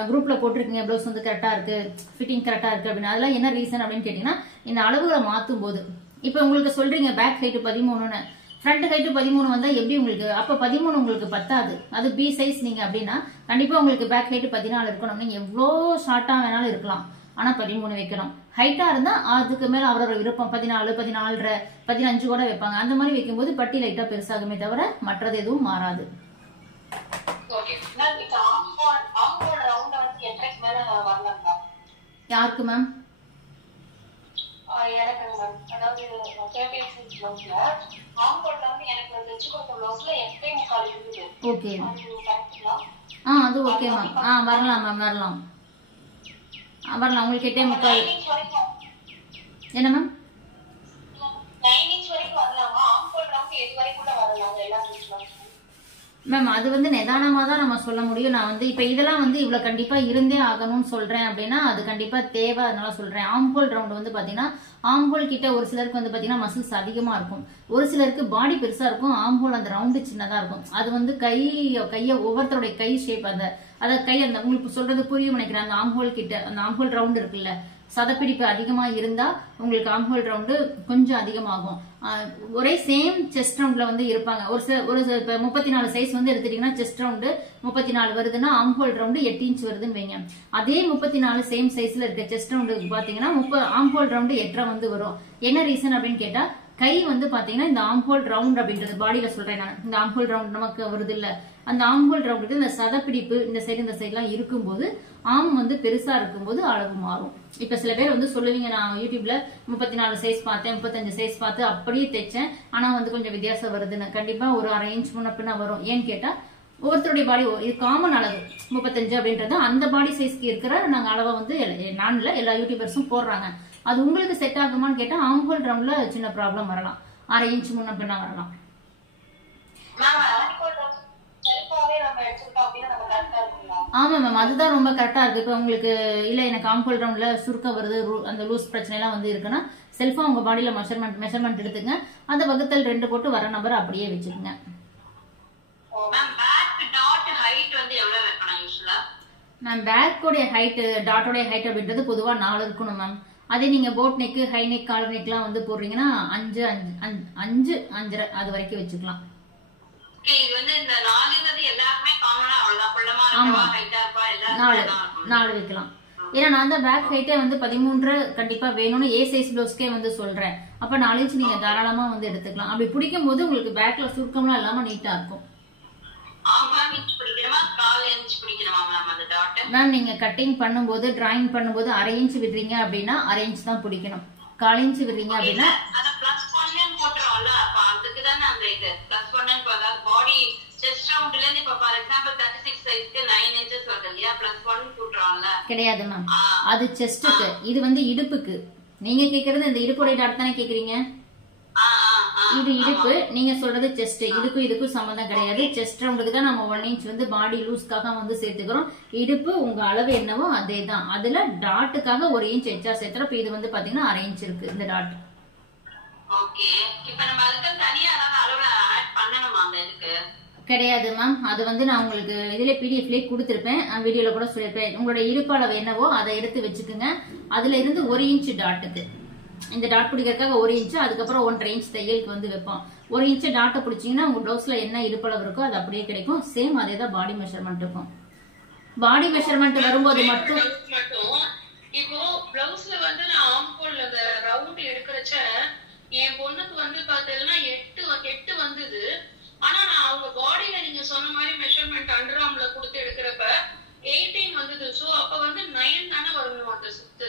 குரூப்ல போட்டிருக்கீங்க பிளவுஸ் வந்து கரெக்டா இருக்கு, ஃபிட்டிங் கரெக்டா இருக்கு அப்படின்னு. அதெல்லாம் என்ன ரீசன் அப்படின்னு கேட்டீங்கன்னா இந்த அளவுகளை மாத்தும் போது இப்ப உங்களுக்கு சொல்றீங்க பேக் ஹைட் 13ன்னு, ஃப்ரண்ட் ஹைட் 13 வந்தா எப்படி உங்களுக்கு அப்ப 13 உங்களுக்கு பத்தாது. அது பி சைஸ் நீங்க அப்படின்னா கண்டிப்பா உங்களுக்கு பேக் ஹைட் 14 இருக்கணும். நீங்க எவ்வளோ ஷார்ட்டா வேணாலும் இருக்கலாம், ஆனா 13 வைக்கணும். ஹைட்டா இருந்தா அதுக்கு மேல அவரோட விருப்பம் 14, 14.5, 15 கூட வைப்பாங்க. அந்த மாதிரி வைக்கும்போது பட்டி லைட்டா பெருசாகுமே தவிர மற்றது எதுவும் மாறாது. யாருக்கு மேம்? ஓகே அது ஓகே மேம். வரலாம் மேம், வரலாம் வரலாம். உங்களுக்கு 8.75 என்ன மேம்? மேம் அது வந்து நிதானமா தான் நம்ம சொல்ல முடியும். நான் வந்து இப்ப இதெல்லாம் வந்து இவ்வளவு கண்டிப்பா இருந்தே ஆகணும்னு சொல்றேன் அப்படின்னா அது கண்டிப்பா தேவை. அதனால சொல்றேன். ஆம்போல் ரவுண்ட் வந்து பாத்தீங்கன்னா ஆம்போல் கிட்ட ஒரு சிலருக்கு வந்து பாத்தீங்கன்னா மசில்ஸ் அதிகமா இருக்கும், ஒரு சிலருக்கு பாடி பெருசா இருக்கும், ஆம்போல் அந்த ரவுண்டு சின்னதா இருக்கும். அது வந்து கைய ஒவ்வொருத்தருடைய கை ஷேப் அத கை அந்த உங்களுக்கு சொல்றது புரியும் நினைக்கிறேன். அந்த ஆம்போல் கிட்ட அந்த ஆம்போல் ரவுண்ட் இருக்குல்ல, சதப்பிடிப்பு அதிகமா இருந்தா உங்களுக்கு ஆம்போல் ரவுண்டு கொஞ்சம் அதிகமாகும். ஒரே சேம் செஸ்ட் ரவுண்ட்ல வந்து இருப்பாங்க. ஒரு 34 சைஸ் வந்து எடுத்துட்டீங்கன்னா செஸ்ட் ரவுண்டு 34 வருதுன்னா ஆம்போல் ரவுண்டு 8 இன்ச் வருதுன்னு வைங்க. அதே 34 சேம் சைஸ்ல இருக்க செஸ்ட் ரவுண்டு பாத்தீங்கன்னா ஆம்போல் ரவுண்டு 8.5 வந்து வரும். என்ன ரீசன் அப்படின்னு கேட்டா கை வந்து பாத்தீங்கன்னா இந்த ஆம்போல் ரவுண்ட் அப்படின்றது பாடியில சொல்றேன் நான். இந்த ஆம்போல் ரவுண்ட் நமக்கு வருது இல்ல, அந்த ஆம்போல் ரவுண்டுக்கு இந்த சதப்பிடிப்பு இந்த சைடு எல்லாம் இருக்கும்போது ஆம் வந்து பெருசா இருக்கும்போது அளவு மாறும். இப்ப சில பேர் வந்து சொல்லுவீங்க நான் யூடியூப்ல 34 சைஸ் பார்த்தேன், 35 சைஸ் பார்த்து அப்படியே தைச்சேன், ஆனா வந்து கொஞ்சம் வித்தியாசம் வருதுன்னு. கண்டிப்பா ஒரு 1/2 இன்ச் முன்ன பின்ன வரும். ஏன்னு கேட்டா ஒவ்வொருத்தருடைய பாடி இது காமன் அளவு 35 அப்படின்றது அந்த பாடி சைஸ்க்கு இருக்கிற நாங்க அளவை வந்து நான்ல எல்லா யூடியூபர்ஸும் போடுறாங்க. அது உங்களுக்கு செட் ஆகுமான்னு கேட்டா ஆம்போல் ரவுண்ட்ல சின்ன ப்ராப்ளம் வரலாம், 1/2 இன்ச் முன்ன பின்ன வரலாம். ஆமா மேம், அதுதான் ரொம்ப கரெக்டா இருக்கு. இப்ப உங்களுக்கு இல்ல எனக்கு ஆம்போல் ரவுண்ட்ல சுருக்கம் வருது, அந்த லூஸ் பிரச்சனை எல்லாம் வந்து இருக்குன்னா செல்ஃபா உங்க பாடியில மெஷர்மெண்ட் எடுத்துங்க, அந்த வகுத்தல் 2 போட்டு வர நம்பர் அப்படியே வச்சுக்கோங்க. மேம் பேக்கோடைய ஹைட் டாட்டோடைய ஹைட் அப்படின்றது பொதுவா 4 இருக்கணும் மேம். அதே நீங்க boat neck, high neck, collar neck எல்லாம் வந்து போடுறீங்கன்னா 5, 5.5 அது வரைக்கும் வச்சுக்கலாம். இது வந்து இந்த 4ங்கிறது எல்லாருமே காமனா அவ்வளவுதான், குள்ளமா இருக்கவா ஹைட்டா இருப்பா எல்லாரும் 4 வைக்கலாம். ஏன்னா நான் தான் பேக் ஹைட்டே வந்து 13 கண்டிப்பா வேணும்னு ஏ சைஸ் ப்ளவுஸ்க்கே வந்து சொல்றேன். அப்ப 4 இன்ச் நீங்க தாராளமா வந்து எடுத்துக்கலாம். அப்படி பிடிக்கும் போது உங்களுக்கு பேக்ல சுருக்கம்லாம் இல்லாம நீட்டா இருக்கும். மேம் நீங்க கட்டிங் பண்ணும்போது டிராயிங் பண்ணும்போது 1/2 இன்ச் விடுறீங்க அப்படின்னா 1/2 இன்ச் தான் பிடிக்கணும். 1/4 இன்ச் விடுறீங்க அப்படின்னா கிடையாது மேம். அது செஸ்டுக்கு, இது வந்து இடுப்புக்கு. நீங்க கேக்குறது இந்த இடுப்போட டாட் தானே கேக்குறீங்க. இது இடுப்பு, நீங்க சொல்றது செஸ்ட். இதுக்கும் சம்பந்தம் கிடையாது. செஸ்ட் ரவுண்டுக்கு தான் நம்ம 1 இன்ச் வந்து பாடி லூஸ்க்காக வந்து சேர்த்துக்கிறோம். இடுப்பு உங்க அளவு என்னவோ அதே தான். அதுல டாட்டுக்காக 1 இன்ச் எக்ஸ்ட்ரா சேர்த்துறோம். இப்ப இது வந்து பாத்தீங்கன்னா 1/2 இன்ச் இருக்கு இந்த டாட். கிடையாது மேம். அது வந்து நான் உங்களுக்கு இதுல பிடிஎஃப்லயே கொடுத்திருப்பேன், வீடியோல கூட சொல்லிருப்பேன். உங்களோட இடுப்பு அளவு என்னவோ அதை எடுத்து வச்சுக்கோங்க. அதுல இருந்து 1 இன்ச் டாட்டுக்கு, இந்த டாட் பிடிக்கிறதுக்காக 1 இன்ச், அதுக்கப்புறம் 1.5 இன்ச் தையலுக்கு வந்து வைப்போம். 1 இன்ச் டாட்டை பிடிச்சீங்கன்னா உங்க ப்ளவுஸ்ல என்ன இடுப்பளவு இருக்கோ அது அப்படியே கிடைக்கும். சேம் அதே தான் பாடி மெஷர்மெண்ட் இருக்கும். பாடி மெஷர்மெண்ட் வரும்போது மட்டும் இப்போ பிளவுஸ்ல வந்து நான் ஆம்கோல் அந்த ரவுண்ட் எடுக்கறச்ச என் பொண்ணுக்கு வந்து பாத்தீங்கன்னா 8 வந்தது. ஆனா நான் அவங்க பாடியில நீங்க சொன்ன மாதிரி மெஷர்மெண்ட் அண்டர் ஆர்ம்ல கொடுத்து எடுக்கிறப்ப 18 வந்தது. சோ அப்ப வந்து 9 தானே வரணும் அந்த சுத்து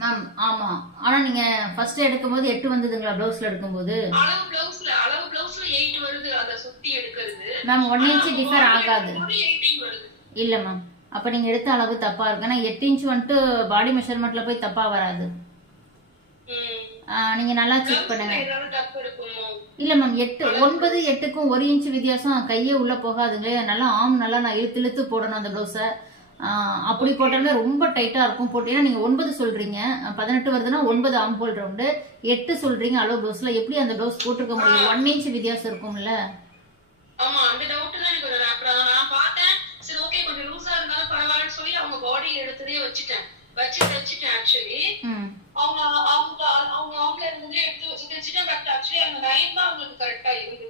மேம். ஆமா, ஆனா நீங்க ஃபர்ஸ்ட் எடுக்கும்போது 8 வந்ததுங்களா ப்ளவுஸ்ல எடுக்கும்போது? அளவு பிளவுஸ்ல 8 வருது அந்த சுத்தி எடுக்கிறது மேம். 1 இன்ச் டிஃபர் ஆகாது. 18 வருது. இல்ல மேம், அப்ப நீங்க எடுத்த அளவு தப்பா இருக்கு. ஆனா 8 இன்ச் வந்துட்டு பாடி மெஷர்மெண்ட்ல போய் தப்பா வராது. நீங்க நல்லா செக் பண்ணுங்க. இல்ல மேம், 9 8க்கும் 1 இன்ச் வித்தியாசம். கையே உள்ள போகாதுங்களே. நல்லா ஆம் நல்லா நான் இழுத்து போடணும் அந்த ப்ளவுஸ. அப்படி போட்டோம்னா ரொம்ப டைட்டா இருக்கும். போட்டீங்கன்னா நீங்க 9 சொல்றீங்க, 18 வருதுன்னா 9 ஆம் ஹோல் ரவுண்டு, 8 சொல்றீங்க அளவு ப்ளவுஸ்ல. எப்படி அந்த ப்ளவுஸ் போட்டுருக்க முடியும்? 1 இன்ச் வித்தியாசம் இருக்கும்ல. ஆமா, அந்த டவுட் தான் எனக்கு வருது. அப்புறம் நான் பார்த்தேன், சரி ஓகே கொஞ்சம் லூசா இருந்தாலும் பரவாயில்லன்னு சொல்லி அவங்க பாடி எடுத்ததே வச்சுட்டேன் ஆக்சுவலி. அவங்க இருந்ததே எடுத்து வச்சுட்டேன். பட் ஆக்சுவலி அந்த 9 தான் அவங்களுக்கு கரெக்டா இருந்தது.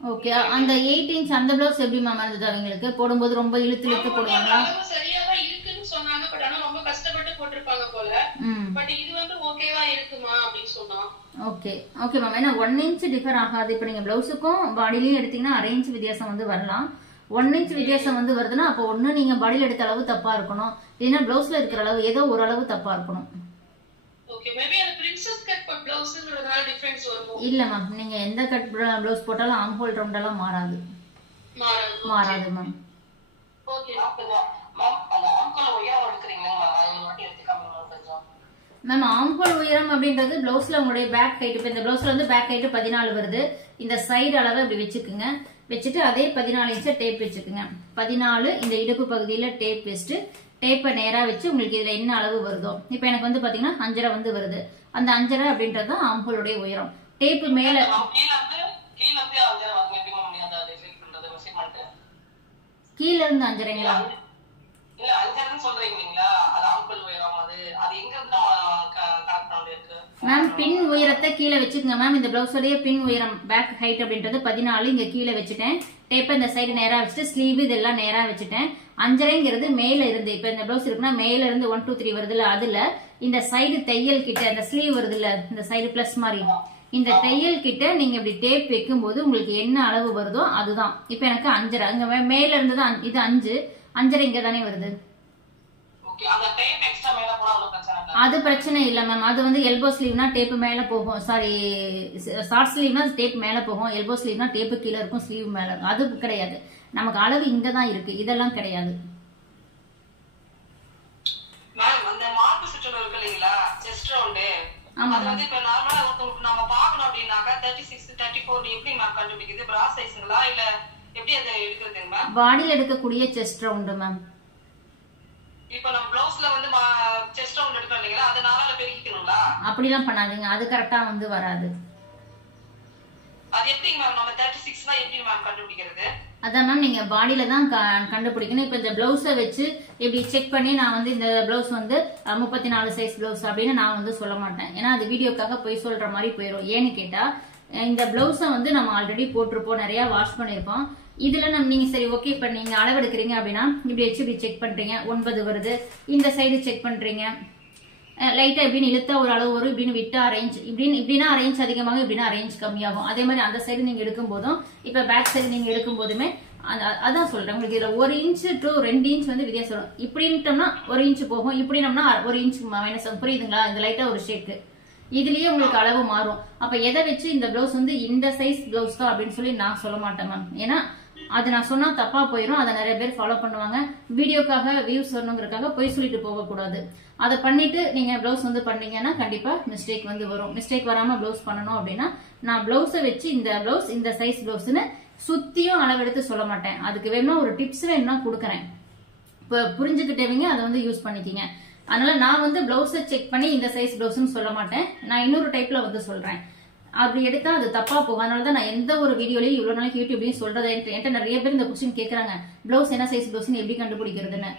ஓகே, அந்த 8 இன்ச் அந்த ப்ளவுஸ் எப்படி மேம் இருந்தது அவங்களுக்கு? போடும்போது ரொம்ப இழுத்து போடுவாங்களா? சரியா தான் இருக்குன்னு சொன்னாங்க. பட் ஆனா ரொம்ப கஷ்டப்பட்டு போட்டிருப்பாங்க போல. பட் இது வந்து ஓகேவா இருக்குமா அப்படின்னு சொன்னா. Okay ma'am. ஏன்னா 1 இன்ச் டிஃபர் ஆகாது. இப்ப நீங்க பிளவுஸுக்கும் பாடிலையும் எடுத்தீங்கன்னா 1/2 இன்ச் வித்தியாசம் வந்து வரலாம். 1 இன்ச் வித்தியாசம் வந்து வருதுன்னா அப்போ ஒண்ணு நீங்க பாடியில எடுத்த அளவு தப்பா இருக்கணும், இல்லைன்னா பிளவுஸ்ல இருக்கிற அளவு ஏதோ ஒரு அளவு தப்பா இருக்கணும். இல்ல மேம், நீங்க எந்த கட் பிளவுஸ் போட்டாலும் ஆம் ஹோல் ரவுண்ட் எல்லாம் மாறாது மேம். மேம் ஆம் ஹோல் உயரம் அப்படின்றது பிளவுஸ்ல உங்களுடைய பேக் ஹைட். இப்ப இந்த பிளவுஸ்ல வந்து பேக் ஹைட் 14 வருது. இந்த சைடு அளவை இப்படி வச்சுக்குங்க. வச்சுட்டு அதே 14 இன்ச் டேப் வச்சுக்குங்க. 14 இந்த இடுப்பு பகுதியில டேப் வச்சுட்டு டேப்பை நேரா வச்சு உங்களுக்கு இதுல என்ன அளவு வருதோ, இப்ப எனக்கு வந்து பாத்தீங்கன்னா 5.5 வந்து வருது. அந்த 5.5 அப்படின்றது தான் ஆம் ஹோலுடைய உயரம். டேப் மேல கீழ இருந்து 5.5ங்களா? மேம் பின் உயரத்தை கீழே வச்சுக்கோங்க மேம். இந்த பிளவுஸோடைய பின் உயரம் பேக் ஹைட் அப்படின்றது 14. இங்க கீழே வச்சுட்டேன். டேப்பை இந்த சைடு நேரா வச்சுட்டு ஸ்லீவ் இதெல்லாம் நேரா வச்சுட்டேன். 5.5ங்கிறது மேல இருந்து, இப்ப இந்த பிளவுஸ் இருக்குன்னா மேல இருந்து 1 2 3 வருதுல்ல, அதுல இந்த சைடு தையல் கிட்ட இந்த ஸ்லீவ் வருது இல்ல, இந்த சைடு பிளஸ் மாதிரி இந்த தையல் கிட்ட நீங்க இப்படி டேப் வைக்கும் போது உங்களுக்கு என்ன அளவு வருதோ அதுதான். இப்ப எனக்கு 5.5 அங்க மேல இருந்து தான் இது 5 5.5 இங்க தானே வருது. அது பிரச்சனை இல்ல மேம். அது வந்து எல்போ ஸ்லீவ்னா டேப் மேல போகும், சாரி ஷார்ட் ஸ்லீவ்னா டேப் மேல போகும், எல்போ ஸ்லீவ்னா டேப் கீழே இருக்கும், ஸ்லீவ் மேல இருக்கும். அது கிடையாது, நமக்கு அளவு இங்க தான் இருக்கு, இதெல்லாம் கிடையாது. ஆமா மேம். பாடியில எடுக்கக்கூடிய செஸ்ட் ரவுண்ட் மேம். அப்படிலாம் பண்ணாதீங்க, அது கரெக்டா வந்து வராது. அதான் மேம், நீங்க பாடியில தான் கண்டுபிடிக்கணும். இப்ப இந்த பிளவுஸ வச்சு இப்படி செக் பண்ணி நான் வந்து இந்த பிளவுஸ் வந்து 34 சைஸ் பிளவுஸ் அப்படின்னு நான் வந்து சொல்ல மாட்டேன். ஏன்னா அது வீடியோக்காக போய் சொல்ற மாதிரி போயிடும். ஏன்னு கேட்டா இந்த பிளவுஸ வந்து நம்ம ஆல்ரெடி போட்டிருப்போம், நிறைய வாஷ் பண்ணிருப்போம். இதுல நீங்க சரி ஓகே இப்ப நீங்க அளவெடுக்கிறீங்க அப்படின்னா இப்படி வச்சு இப்படி செக் பண்றீங்க 9 வருது. இந்த சைடு செக் பண்றீங்க லைட்டா இப்படின்னு இழுத்தா ஒரு அளவு வரும், இப்படின்னு விட்டா அரேஞ்ச் இப்படின்னா அரேஞ்ச் அதிகமாகும், இப்படின்னா அரேஞ்ச் கம்மியாகும். அதே மாதிரி அந்த சைடு நீங்க எடுக்கும் போதும் இப்ப பேக் சைடு நீங்க எடுக்கும் போதுமே அதான் சொல்றேன் உங்களுக்கு இதுல 1 இன்ச் to 2 இன்ச் வந்து வித்தியாசம் வரும். இப்படின்ட்டோம்னா 1 இன்ச் போகும், இப்படினோம்னா 1 இன்ச் மைனஸ் ஆகும். புரியுதுங்களா? இந்த லைட்டா ஒரு ஷேக்கு இதுலயே உங்களுக்கு அளவு மாறும். அப்ப எதை வச்சு இந்த பிளவுஸ் வந்து இந்த சைஸ் பிளவுஸ் தான் அப்படின்னு சொல்லி நான் சொல்ல மாட்டேன் மேம். ஏன்னா அது நான் சொன்னா தப்பா போயிடும். அதை நிறைய பேர் ஃபாலோ பண்ணுவாங்க. வீடியோக்காக வியூஸ் வரணுங்கிறதுக்காக போய் சொல்லிட்டு போக கூடாது. அதை பண்ணிட்டு நீங்க பிளவுஸ் வந்து பண்ணீங்கன்னா கண்டிப்பா மிஸ்டேக் வந்து வரும். மிஸ்டேக் வராம பிளவுஸ் பண்ணணும் அப்படின்னா நான் பிளவுஸை வச்சு இந்த பிளவுஸ் இந்த சைஸ் பிளவுஸ்ன்னு சுத்தியும் அளவெடுத்து சொல்ல மாட்டேன். அதுக்கு வேணும்னா ஒரு டிப்ஸ் வேணும்னா கொடுக்குறேன். இப்ப புரிஞ்சுக்கிட்டவங்க அதை வந்து யூஸ் பண்ணிக்கிங்க. அதனால நான் வந்து பிளவுஸை செக் பண்ணி இந்த சைஸ் பிளவுஸ்ன்னு சொல்ல மாட்டேன். நான் இன்னொரு டைப்ல வந்து சொல்றேன். அப்படி எடுத்தா அது தப்பா போகும். அதனாலதான் நான் எந்த ஒரு வீடியோலயும் இவ்வளவு நாளைக்கு யூடியூப்லயும் சொல்றது. என்கிட்ட நிறைய பேர் இந்த கொஸ்டின் கேக்குறாங்க, பிளவுஸ் என்ன சைஸ் பிளவுஸ்ன்னு எப்படி கண்டுபிடிக்கிறதுன்னு.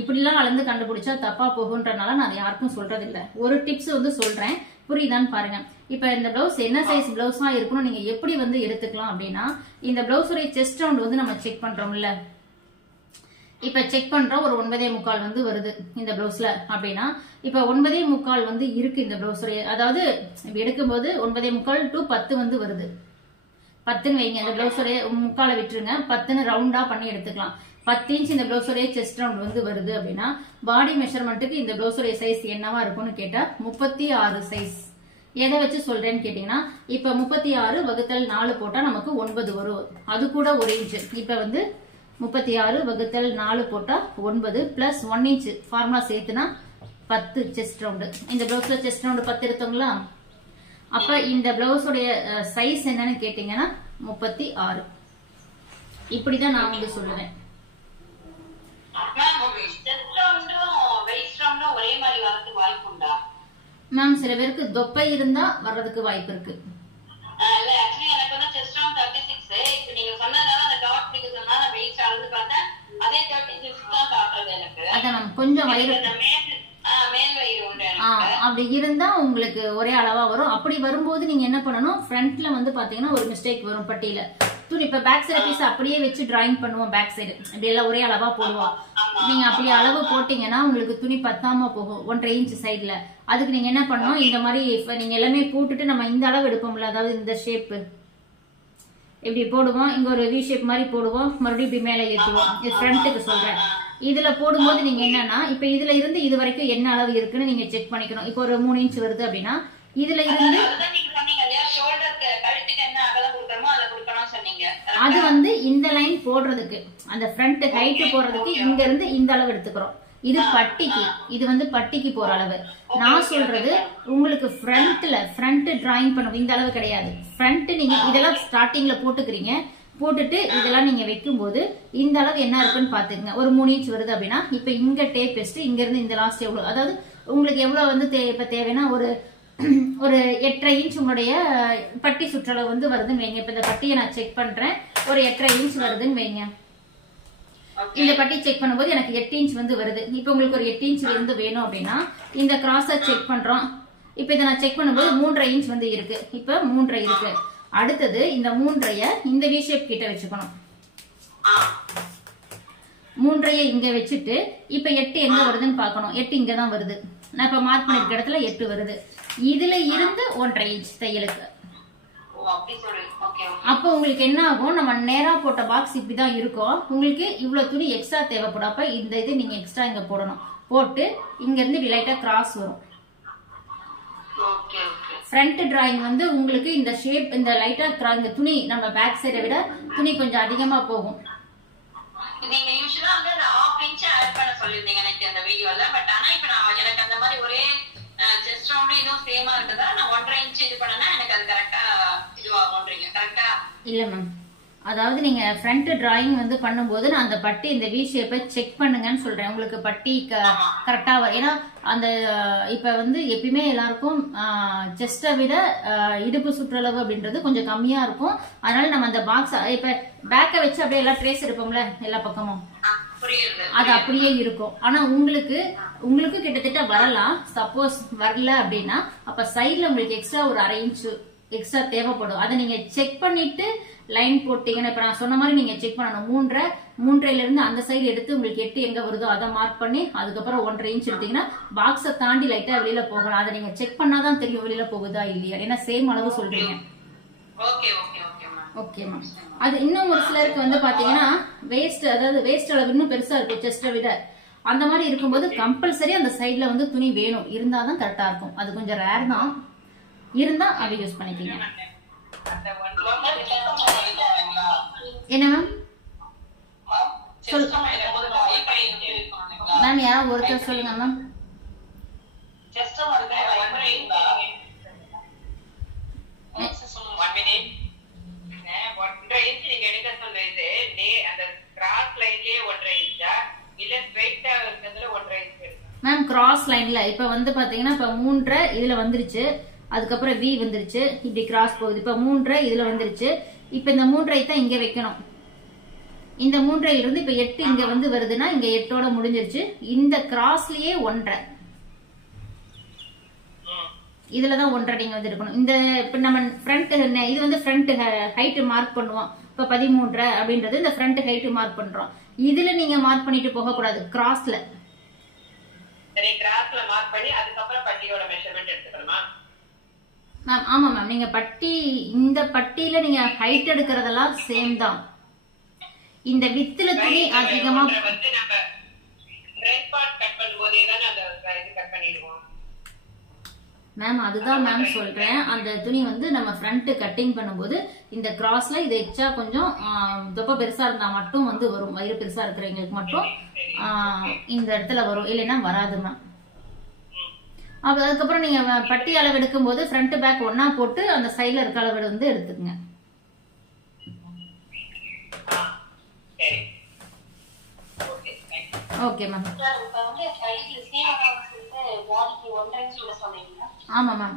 இப்படி எல்லாம் அளந்து கண்டுபிடிச்சா தப்பா போகுன்றதுனால நான் யாருக்கும் சொல்றது இல்ல. ஒரு டிப்ஸ் வந்து சொல்றேன், புரியுதான்னு பாருங்க. இப்ப இந்த பிளவுஸ் என்ன சைஸ் பிளவுஸா இருக்கணும் நீங்க எப்படி வந்து எடுத்துக்கலாம் அப்படின்னா, இந்த பிளவுஸோட செஸ்ட் ரவுண்ட் வந்து நம்ம செக் பண்றோம்ல, இப்ப செக் பண்றோம் ஒரு 9.25 வந்து வருது இந்த பிளவுஸ்ல அப்படின்னா, இப்ப 9.25 வந்து இருக்கு இந்த பிளவுஸ். அதாவது இப்ப எடுக்கும்போது 9.25 to 10 வந்து வருது. 10ன்னு வைங்க, இந்த பிளவுஸோடைய முக்காலை விட்டுருங்க, 10ன்னு ரவுண்டா பண்ணி எடுத்துக்கலாம். 10 இன்ச் இந்த பிளவுஸோடைய செஸ்ட் ரவுண்ட் வந்து வருது அப்படின்னா, பாடி மெஷர்மெண்ட்டுக்கு இந்த பிளவுஸோடைய சைஸ் என்னவா இருக்கும்னு கேட்டா 36 சைஸ். எதை வச்சு சொல்றேன்னு கேட்டீங்கன்னா, இப்ப 36 வகுத்தல் 4 போட்டா நமக்கு 9 வரும். அது கூட 1 இன்ச். இப்ப வந்து 36 வகுத்தல் 4 போட்டா 9 பிளஸ் 1 இன்ச் ஃபார்முலா சேர்த்துனா 10 செஸ்ட் ரவுண்ட். இந்த பிளவுஸ்ல செஸ்ட் ரவுண்ட் 10 எடுத்தோங்களா? அப்ப இந்த பிளவுஸோடைய சைஸ் என்னன்னு கேட்டீங்கன்னா 36. இப்படிதான் நான் வந்து சொல்லுவேன். மேம் சில பேருக்கு தொப்பை இருந்தா வர்றதுக்கு வாய்ப்பு இருக்கு. அதான் கொஞ்சம் வயிறு அப்படி இருந்தா உங்களுக்கு ஒரே அளவா வரும். அப்படி வரும்போது நீங்க என்ன பண்ணணும், ஃப்ரண்ட்ல வந்து பாத்தீங்கன்னா ஒரு மிஸ்டேக் வரும் பட்டியில. துணி இப்ப பேக் சைடு பீஸ் அப்படியே வச்சு டிராயிங் பண்ணுவோம். பேக் சைடு இப்படி எல்லாம் ஒரே அளவா போடுவோம். நீங்க அப்படி அளவு போட்டீங்கன்னா உங்களுக்கு துணி பத்தாம போகும் 1.5 இன்ச் சைட்ல. அதுக்கு நீங்க என்ன பண்ணணும், இந்த மாதிரி நீங்க எல்லாமே போட்டுட்டு நம்ம இந்த அளவு எடுப்போம்ல, அதாவது இந்த ஷேப் இப்படி போடுவோம், இங்க ஒரு வி ஷேப் மாதிரி போடுவோம், மறுபடியும் இப்படி மேல ஏற்றுவோம். இது ஃப்ரண்ட்டுக்கு சொல்றேன். இதுல போடும்போது நீங்க என்னன்னா, இப்ப இதுல இருந்து இது வரைக்கும் என்ன அளவு இருக்குன்னு நீங்க செக் பண்ணிக்கணும். இப்ப ஒரு 3 இன்ச் வருது அப்படின்னா இதுல இருந்து அது வந்து இந்த லைன் போடுறதுக்கு, அந்த ஃப்ரண்ட் ஹைட் போடுறதுக்கு இங்க இருந்து இந்த அளவு எடுத்துக்கிறோம். இது பட்டிக்கு, இது வந்து பட்டிக்கு போற அளவு. நான் சொல்றது உங்களுக்கு ஃப்ரண்ட் டிராயிங் பண்ணும் இந்த அளவு கிடையாது. ஃப்ரண்ட் நீங்க இதெல்லாம் ஸ்டார்டிங்ல போட்டுக்கிறீங்க, போட்டுட்டு இதெல்லாம் நீங்க வைக்கும் போது இந்த அளவு என்ன இருக்குன்னு பாத்துக்கங்க. ஒரு 3 இன்ச் வருது அப்படின்னா இப்ப இங்க டேப் வச்சுட்டு இங்க இருந்து இந்த லாஸ்ட் எவ்வளவு, அதாவது உங்களுக்கு எவ்வளவு வந்து இப்ப தேவைன்னா ஒரு 8.5 இன்ச் உங்களுடைய பட்டி சுற்றளவு வந்து வருதுன்னு வைங்க. இப்ப இந்த பட்டியை நான் செக் பண்றேன், ஒரு 8.5 இன்ச் வருதுன்னு வைங்க. இந்த பட்டி செக் பண்ணும்போது எனக்கு 8 இன்ச் வந்து வருது. இப்ப உங்களுக்கு ஒரு 8 இன்ச் இருந்து வேணும் அப்படின்னா இந்த கிராஸை செக் பண்றோம். இப்ப இதை நான் செக் பண்ணும்போது 3.5 இன்ச் வந்து இருக்கு. இப்ப 3.5 இருக்கு. அடுத்தது இந்த 3.5 இந்த வி ஷேப் கிட்ட வச்சுக்கணும். 3.5 இங்க வச்சுட்டு இப்ப 8 எங்க வருதுன்னு பாக்கணும். 8 இங்கதான் வருது. நான் இப்ப மார்க் பண்ணிருக்க இடத்துல 8 வருது. இதுல இருந்து 1.5 இன்ச் தையலுக்கு. அப்ப உங்களுக்கு என்ன ஆகும், நம்ம நேரா போட்ட பாக்ஸ் இப்படிதான் இருக்கும். உங்களுக்கு இவ்வளவு துணி எக்ஸ்ட்ரா தேவைப்படும். அப்ப இந்த இது நீங்க எக்ஸ்ட்ரா இங்க போடணும். போட்டு இங்க இருந்து இப்படி லைட்டா கிராஸ் வரும். ஃப்ரண்ட் டிராயிங் வந்து உங்களுக்கு இந்த ஷேப் இந்த லைட்டா இந்த துணி நம்ம பேக் சைடை விட துணி கொஞ்சம் அதிகமா போகும். நீங்க யூசுவலா வந்து அந்த 1/2 இன்ச் ஆட் பண்ண சொல்லிருந்தீங்க எனக்கு அந்த வீடியோல. பட் ஆனா இப்ப நான் எனக்கு அந்த மாதிரி ஒரே செஸ்ட் ரவுண்ட் இதுவும் சேமா இருக்குதா, நான் 1.5 இன்ச் இது பண்ணனா எனக்கு அது கரெக்டா இதுவாகும்ன்றீங்க கரெக்டா? இல்ல மேம், அதாவது நீங்க ஃப்ரண்ட் டிராயிங் வந்து பண்ணும்போது நான் அந்த பட்டி இந்த வி ஷேப்பை செக் பண்ணுங்கன்னு சொல்றேன். உங்களுக்கு பட்டி கரெக்டா வரும். ஏன்னா அந்த இப்ப வந்து எப்பயுமே எல்லாருக்கும் செஸ்டை விட இடுப்பு சுற்றளவு அப்படின்றது கொஞ்சம் கம்மியா இருக்கும். அதனால நம்ம அந்த பாக்ஸ் இப்ப பேக்கை வச்சு அப்படியே எல்லாம் ட்ரேஸ் எடுப்போம்ல எல்லா பக்கமும், அது அப்படியே இருக்கும். ஆனா உங்களுக்கு கிட்டத்தட்ட வரலாம். சப்போஸ் வரல அப்படின்னா அப்ப சைட்ல உங்களுக்கு எக்ஸ்ட்ரா ஒரு 1/2 இன்ச் எக்ஸ்ட்ரா தேவைப்படும். அதை நீங்க செக் பண்ணிட்டு லைன் போட்டீங்கன்னா, இப்ப நான் சொன்ன மாதிரி நீங்க செக் பண்ணணும். 3.5 இருந்து அந்த சைடு எடுத்து உங்களுக்கு 8 எங்க வருதோ அதை மார்க் பண்ணி அதுக்கப்புறம் 1.5 இன்ச் எடுத்தீங்கன்னா பாக்ஸை தாண்டி லைட்டா வெளியில போகலாம். அதை நீங்க செக் பண்ணாதான் தெரியும் வெளியில போகுதா இல்லையா. ஏன்னா சேம் அளவு சொல்றீங்க. ஓகேமா. அது இன்னும் ஒரு சிலருக்கு வந்து பாத்தீங்கன்னா வேஸ்ட், அதாவது வேஸ்ட் அளவு இன்னும் பெருசா இருக்கும் செஸ்ட்டை விட. அந்த மாதிரி இருக்கும்போது கம்பல்சரி அந்த சைட்ல வந்து துணி வேணும், இருந்தாதான் கரெக்டா இருக்கும். அது கொஞ்சம் ரேர் தான், இருந்தா அதை யூஸ் பண்ணிக்கீங்க. என்ன மேம்? மேம் யாராவது ஒருத்தர் சொல்லுங்க மேம். மேம் கிராஸ் லைன்ல இப்ப வந்து பாத்தீங்கன்னா இப்ப 3.5 இதுல வந்துருச்சு, அதுக்கப்புறம் வி வந்துருச்சு, இப்படி கிராஸ் போகுது. இப்ப 3.5 இதுல வந்துருச்சு. இப்ப இந்த 3.5 தான் இங்க வைக்கணும். இந்த 3.5 இருந்து இப்ப 8 இங்க வந்து வருதுன்னா இங்க 8ஓட முடிஞ்சிருச்சு. இந்த கிராஸ்லயே 1.5 இதுலதான் 1.5 நீங்க வந்து இருக்கணும். இந்த இப்ப நம்ம ஃப்ரண்ட் இது வந்து ஃப்ரண்ட் ஹைட் மார்க் பண்ணுவோம். இப்ப 13.5 அப்படின்றது இந்த ஃப்ரண்ட் ஹைட் மார்க் பண்றோம். இதுல நீங்க மார்க் பண்ணிட்டு போக கூடாது, கிராஸ்ல. சரி, கிராஸ்ல மார்க் பண்ணி அதுக்கப்புறம் பட்டியோட மெஷர்மென்ட் எடுத்துக்கணுமா? மேம் ஆமா மேம். நீங்க பட்டி, இந்த பட்டியில நீங்க ஹைட் எடுக்கிறதெல்லாம் சேம் தான். இந்த வித்துல துணி அதிகமா வந்து நம்ம ரைட் பார்ட் கட் பண்ணும்போதே தான் அந்த இது கட் பண்ணிடுவோம் மேம். அதுதான் மேம் சொல்றேன். அந்த துணி வந்து நம்ம ஃப்ரண்ட் கட்டிங் பண்ணும்போது இந்த கிராஸ்ல இது எக்ஸ்ட்ரா கொஞ்சம் தொப்பை பெருசா இருந்தா மட்டும் வந்து வரும். வயிறு பெருசா இருக்கிறவங்களுக்கு மட்டும் இந்த இடத்துல வரும், இல்லைன்னா வராது மேம். அதுக்கப்புறம் நீங்க பட்டி அளவு எடுக்கும் போது ஃப்ரண்ட் பேக் ஒன்னா போட்டு அந்த சைட்ல இருக்க அளவு வந்து எடுத்துக்கங்க. Okay ma'am. ஆமா மேம்.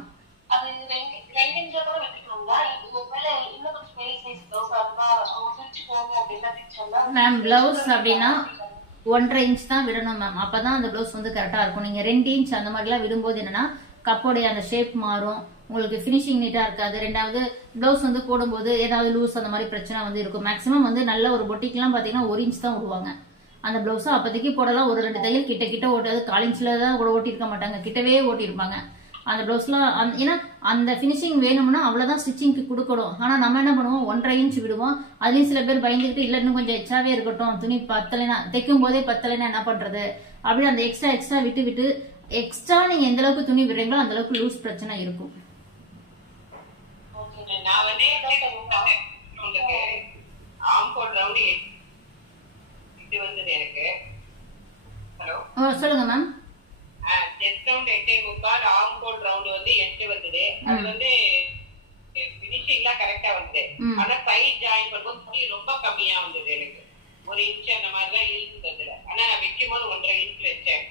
மேம் பிளவுஸ் அப்படின்னா 1.5 இன்ச் தான் விடணும் மேம். அப்பதான் அந்த பிளவுஸ் வந்து கரெக்டா இருக்கும். நீங்க 2 இன்ச் அந்த மாதிரி எல்லாம் விடும்போது என்னன்னா கப்போடைய அந்த ஷேப் மாறும், உங்களுக்கு பினிஷிங் நீட்டா இருக்காது. ரெண்டாவது பிளவுஸ் வந்து போடும்போது ஏதாவது லூஸ் அந்த மாதிரி பிரச்சனை வந்து இருக்கும். மேக்ஸிமம் வந்து நல்ல ஒரு பொட்டிக்கு எல்லாம் பாத்தீங்கன்னா 1 இன்ச் தான் விடுவாங்க அந்த பிளவுஸ். அப்போதைக்கு போடலாம் ஒரு 2 தையல் கிட்ட ஓட்டாது. 1/4 இன்ச்ல தான் கூட ஓட்டி இருக்க மாட்டாங்க, கிட்டவே ஓட்டி இருப்பாங்க அந்த பிளவுஸ்லாம். ஏன்னா அந்த பினிஷிங் வேணும்னா அவ்வளவுதான் ஸ்டிச்சிங்க்கு கொடுக்கணும். ஆனா நம்ம என்ன பண்ணுவோம், 1.5 இன்ச் விடுவோம். அதுலயும் சில பேர் பயந்துகிட்டு இல்ல இன்னும் கொஞ்சம் எக்ஸ்ட்ராவே இருக்கட்டும், துணி பத்தலைனா தைக்கும் போதே பத்தலைனா என்ன பண்றது அப்படி அந்த எக்ஸ்ட்ரா விட்டு எக்ஸ்ட்ரா நீங்க எந்த அளவுக்கு துணி விடுறீங்களோ அந்த அளவுக்கு லூஸ் பிரச்சனை இருக்கும். சொல்லுங்க ma'am. Chest round 8.75, arm whole round வந்து 8 வந்தது. அது வந்து ஃபினிஷிங்லாம் கரெக்ட்டா வந்தது. ஆனா சைடு ஜாயின் பண்ணும்போது துணி ரொம்ப கம்மியா வந்தது. எனக்கு 1 இன்ச் அந்த மாதிரி தான் இருந்தது. ஆனா நான் வைக்கும்போது 1.5 இன்ச் வச்சேன்.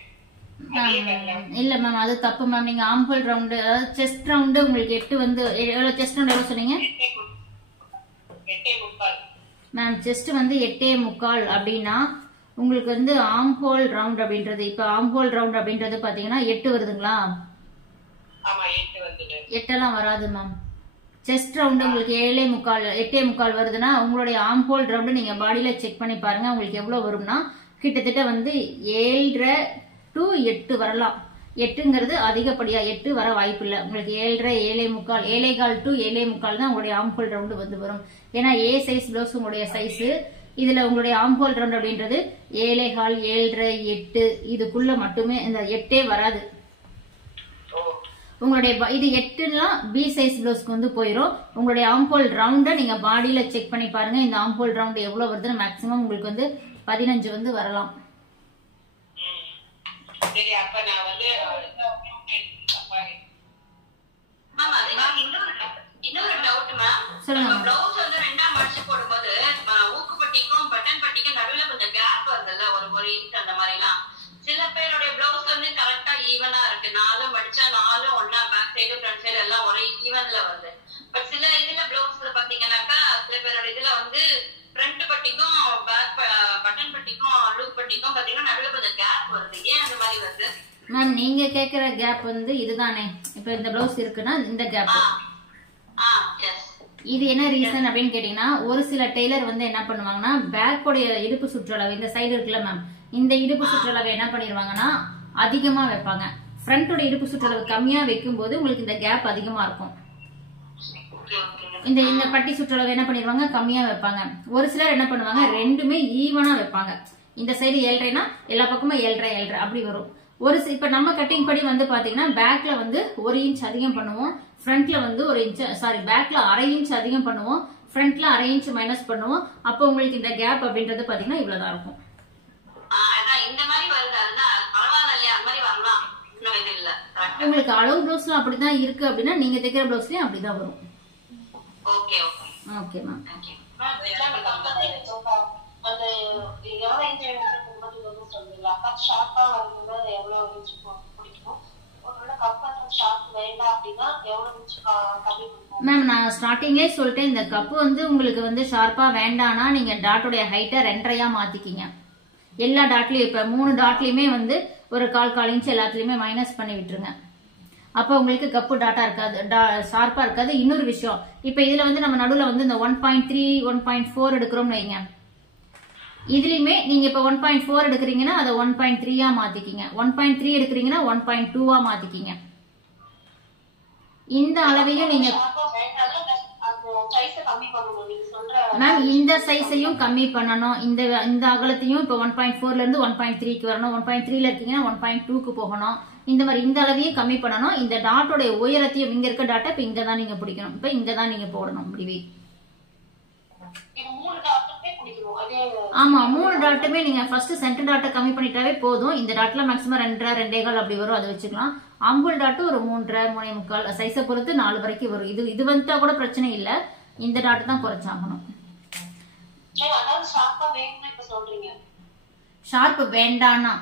இல்ல மேம் அது தப்பு மேம். நீங்க ஆர்ம் ஹோல் ரவுண்ட், அதாவது செஸ்ட் ரவுண்ட் உங்களுக்கு 8 வந்து எவ்வளவு, செஸ்ட் ரவுண்ட் எவ்வளவு சொன்னீங்க? 8.75 மேம். செஸ்ட் வந்து 8.75 அப்படின்னா உங்களுக்கு வந்து ஆர்ம் ஹோல் ரவுண்ட் அப்படின்றது, இப்ப ஆர்ம் ஹோல் ரவுண்ட் அப்படின்றது பாத்தீங்கன்னா 8 வருதுங்களா? ஆமா 8 வந்தது. 8 எல்லாம் வராது மேம். செஸ்ட் ரவுண்ட் உங்களுக்கு 8.75 வருதுன்னா உங்களுடைய ஆர்ம் ஹோல் ரவுண்ட் நீங்க பாடியில செக் பண்ணி பாருங்க உங்களுக்கு எவ்வளவு வரும்னா கிட்டத்தட்ட வந்து 7.5 to 8 வரலாம். 8ங்கிறது அதிகப்படியா, 8 வர வாய்ப்பு இல்லை. உங்களுக்கு 7.5 7.25 to 7.25 தான் உங்களுடைய ஆர்ம் ஹோல் ரவுண்ட் வந்து வரும். ஏன்னா ஏ சைஸ் பிளவுஸ் உங்களுடைய சைஸ். இதுல உங்களுடைய ஆர்ம் ஹோல் ரவுண்ட் அப்படின்றது 7.25 7.5 8 இதுக்குள்ள மட்டுமே, இந்த 8 வராது உங்களுடைய. இது 8லாம் பி சைஸ் பிளவுஸ்க்கு வந்து போயிடும். உங்களுடைய ஆர்ம் ஹோல் ரவுண்ட நீங்க பாடியில செக் பண்ணி பாருங்க. இந்த ஆர்ம் ஹோல் ரவுண்ட் எவ்வளவு வருதுன்னு மேக்ஸிமம் உங்களுக்கு வந்து 15 வந்து வரலாம். சரி, அப்ப நான் வந்து இன்னொரு டவுட் மேம். சொல்லுங்க. பிளவுஸ் வந்து 2ஆ மடிச்சு போடும்போது ஊக்குப்பட்டிக்கும் பட்டன் பட்டிக்கும் நடுவுல கொஞ்சம் கேப் வருதுல்ல, ஒரு இன்ச் அந்த மாதிரிலாம். சில பேருடைய பிளவுஸ் வந்து கரெக்டா ஈவனா இருக்கு. 4 மடிச்சா 4 ஒன்னா பேக் சைடு ஃப்ரண்ட் சைடு எல்லாம் ஒரே ஈவன்ல வருது. பட் சில இதுல பிளவுஸ்ல பாத்தீங்கன்னாக்கா சில பேரோட இதுல வந்து ஃப்ரண்ட் பட்டிக்கும் பேக் பட்டன் பட்டிக்கும் லூப் பட்டிக்கும் பாத்தீங்கன்னா நடுவுல கொஞ்சம் கேப் வருது. ஏன் அந்த மாதிரி வருது மேம்? நீங்க கேக்குற கேப் வந்து இதுதானே. இப்ப இந்த பிளவுஸ் இருக்குன்னா இந்த கேப் இது என்ன ரீசன் அப்படின்னு கேட்டீங்கன்னா, ஒரு சில டெய்லர் வந்து என்ன பண்ணுவாங்கன்னா, பேக்கோடைய இடுப்பு சுற்றளவு இந்த சைடு இருக்குல்ல மேம், இந்த இடுப்பு சுற்றளவு என்ன பண்ணிடுவாங்கன்னா அதிகமா வைப்பாங்க. ஃப்ரண்டோட இடுப்பு சுற்றளவு கம்மியா வைக்கும் போது உங்களுக்கு இந்த கேப் அதிகமா இருக்கும். இந்த இந்த பட்டி சுற்றளவு என்ன பண்ணிடுவாங்க கம்மியா வைப்பாங்க. ஒரு சிலர் என்ன பண்ணுவாங்க ரெண்டுமே ஈவனா வைப்பாங்க. இந்த சைடு 7.5னா எல்லா பக்கமும் 7.5 அப்படி வரும். இப்ப நம்ம கட்டிங் படி வந்து பாத்தீங்கன்னா பேக்ல வந்து 1 இன்ச் அதிகம் பண்ணுவோம், ஃப்ரண்ட்ல வந்து 1 இன்ச் பேக்ல 1/2 இன்ச் அதிகம் பண்ணுவோம், ஃப்ரண்ட்ல 1/2 இன்ச் மைனஸ் பண்ணுவோம். அப்போ உங்களுக்கு இந்த கேப் அப்படின்றது பாத்தீங்கன்னா இவ்வளவுதான் இருக்கும். இந்த மாதிரி வருது பரவாயில்ல இல்லையா? அந்த மாதிரி வரலாம், இது இல்ல. உங்களுக்கு அளவு பிளவுஸ்ல அப்படிதான் இருக்கு அப்படின்னா நீங்க தைக்கிற பிளவுஸ்லயும் அப்படிதான் வரும். Okay okay okay ma'am. அந்த எவ்வளவு இன்ச் சொல்றீங்க அப்பா ஷார்ப்பா வரும்போது எவ்வளவு இன்ச் பிடிக்கும்? ஒருவேளை கப்பா ஷார்ப் வேண்டாம் அப்படின்னா எவ்வளவு இன்ச் கம்மி பண்ணுவோம்? மேம் நான் ஸ்டார்டிங்லேயே சொல்லிட்டேன், இந்த கப்பு வந்து உங்களுக்கு வந்து ஷார்ப்பா வேண்டாம்னா நீங்க டாட்டோடைய ஹைட்டை 2.5 மாத்திக்கிங்க. எல்லா டாட்லயும் இப்ப 3 டாட்லயுமே வந்து ஒரு 1/4 இன்ச் எல்லாத்துலயுமே மைனஸ் பண்ணி விட்டுருங்க. அப்ப உங்களுக்கு கப்பு டாட்டா இருக்காது, ஷார்ப்பா இருக்காது. இன்னொரு விஷயம், இப்ப இதுல வந்து நம்ம நடுவுல வந்து இந்த 1.3 1.4 எடுக்கிறோம்னு வைங்க. இதுலயுமே நீங்க இப்ப 1.4 எடுக்கிறீங்கன்னா அதை 1.3 மாத்திக்கிங்க, 1.3 எடுக்கிறீங்கன்னா 1.2 மாத்திக்கிங்க. இந்த அளவையும் நீங்க மேம் இந்த சைஸையும் கம்மி பண்ணணும், இந்த அகலத்தையும் இப்ப 1.4ல இருந்து 1.3க்கு வரணும், 1.3ல இருக்கீங்கன்னா 1.2க்கு போகணும். இந்த மாதிரி இந்த அளவையும் கம்மி பண்ணணும். இந்த டாட்டோட உயரத்தையும் இங்க இருக்க டாட்டா இப்ப இங்கதான் நீங்க பிடிக்கணும், இப்ப இங்கதான் நீங்க போடணும் முடிவே. ஆமா 3 டாட்டுமே நீங்க ஃபர்ஸ்ட் சென்டர் டாட்டை கம்மி பண்ணிட்டாவே போதும். இந்த டாட்ல மேக்ஸிமம் 2.5 2.25 அப்படி வரும், அதை வச்சுக்கலாம். அம்புல் டாட்டு ஒரு 3.5 3.25 சைஸை பொறுத்து 4 வரைக்கும் வரும். இது வந்துட்டா கூட பிரச்சனை இல்ல, இந்த டாட்டு தான் குறைச்சாகணும். ஷார்ப் வேண்டானா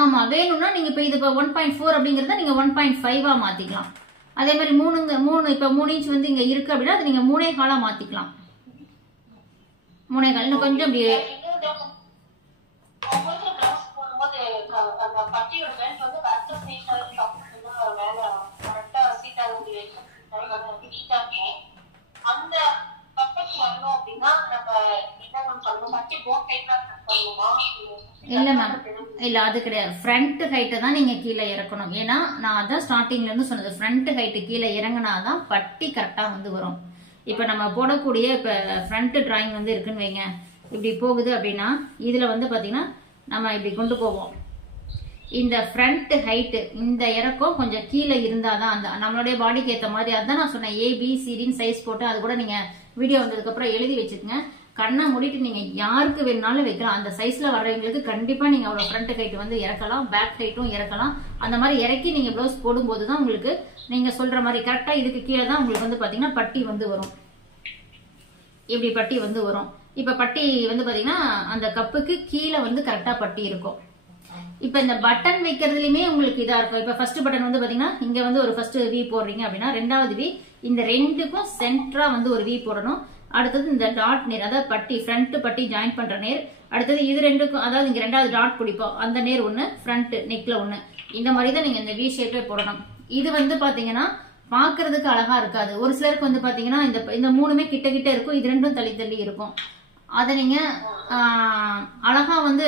ஆமா வேணும்னா நீங்க இப்ப இது 1.4 அப்படிங்கறத நீங்க 1.5 மாத்திக்கலாம். அதே மாதிரி 3 இப்ப 3 இன்ச் வந்து இங்க இருக்கு அப்படின்னா அது நீங்க 3.25 மாத்திக்கலாம். 3.25 இன்னும் கொஞ்சம் அப்படியே இல்ல மேம், இல்ல அது கிடையாது. ஃப்ரண்ட் ஹைட்டை தான் நீங்க கீழே இறக்கணும். ஏன்னா நான் அதான் ஸ்டார்டிங்ல இருந்து சொன்னது, ஃப்ரண்ட் ஹைட்டு கீழே இறங்கினாதான் பட்டி கரெக்டா வந்து வரும். இப்ப நம்ம போடக்கூடிய இப்ப ஃப்ரண்ட் டிராயிங் வந்து இருக்குன்னு வைங்க, இப்படி போகுது அப்படின்னா இதுல வந்து பாத்தீங்கன்னா நம்ம இப்படி கொண்டு போவோம். இந்த ஃப்ரண்ட் ஹைட்டு இந்த இறக்கம் கொஞ்சம் கீழே இருந்தாதான் அந்த நம்மளுடைய பாடிக்கு ஏற்ற மாதிரி. அதான் நான் சொன்னேன் ABCDன்னு சைஸ் போட்டு, அது கூட நீங்க வீடியோ வந்ததுக்கு அப்புறம் எழுதி வச்சுக்கோங்க. கண்ணை மூடிட்டு நீங்க யாருக்கு வேணாலும் வைக்கலாம். அந்த சைஸ்ல வர்றவங்களுக்கு கண்டிப்பா நீங்க அவ்வளவு ஃப்ரண்ட் ஹைட் வந்து இறக்கலாம், பேக் ஹைட்டும் இறக்கலாம். அந்த மாதிரி இறக்கி நீங்க பிளவுஸ் போடும்போது தான் உங்களுக்கு நீங்க சொல்ற மாதிரி கரெக்டா இதுக்கு கீழே தான் உங்களுக்கு வந்து பாத்தீங்கன்னா பட்டி வந்து வரும். இப்படி பட்டி வந்து வரும். இப்ப பட்டி வந்து பாத்தீங்கன்னா அந்த கப்புக்கு கீழே வந்து கரெக்டா பட்டி இருக்கும். இப்ப இந்த பட்டன் வைக்கிறதுலயுமே உங்களுக்கு இதா இருக்கும். இப்ப ஃபர்ஸ்ட் பட்டன் வந்து பாத்தீங்கன்னா இங்க வந்து ஒரு ஃபர்ஸ்ட் வி போடுறீங்க அப்படின்னா ரெண்டாவது வி இந்த ரெண்டுக்கும் சென்டரா வந்து ஒரு வி போடணும். அடுத்தது இந்த டாட் நேர், அதாவது பட்டி ஃப்ரண்ட் பட்டி ஜாயின் பண்ற நேர். அடுத்தது இது ரெண்டுக்கும், அதாவது இங்க ரெண்டாவது டாட் பிடிப்போம் அந்த நேர் ஒண்ணு, ஃப்ரண்ட் நெக்ல ஒண்ணு. இந்த மாதிரி தான் நீங்க இந்த வி ஷேப்பே போடணும். இது வந்து பாத்தீங்கன்னா பாக்குறதுக்கு அழகா இருக்காது. ஒரு சிலருக்கு வந்து பாத்தீங்கன்னா இந்த 3மே கிட்ட கிட்ட இருக்கும், இது ரெண்டும் தள்ளி தள்ளி இருக்கும். அதை நீங்க அழகா வந்து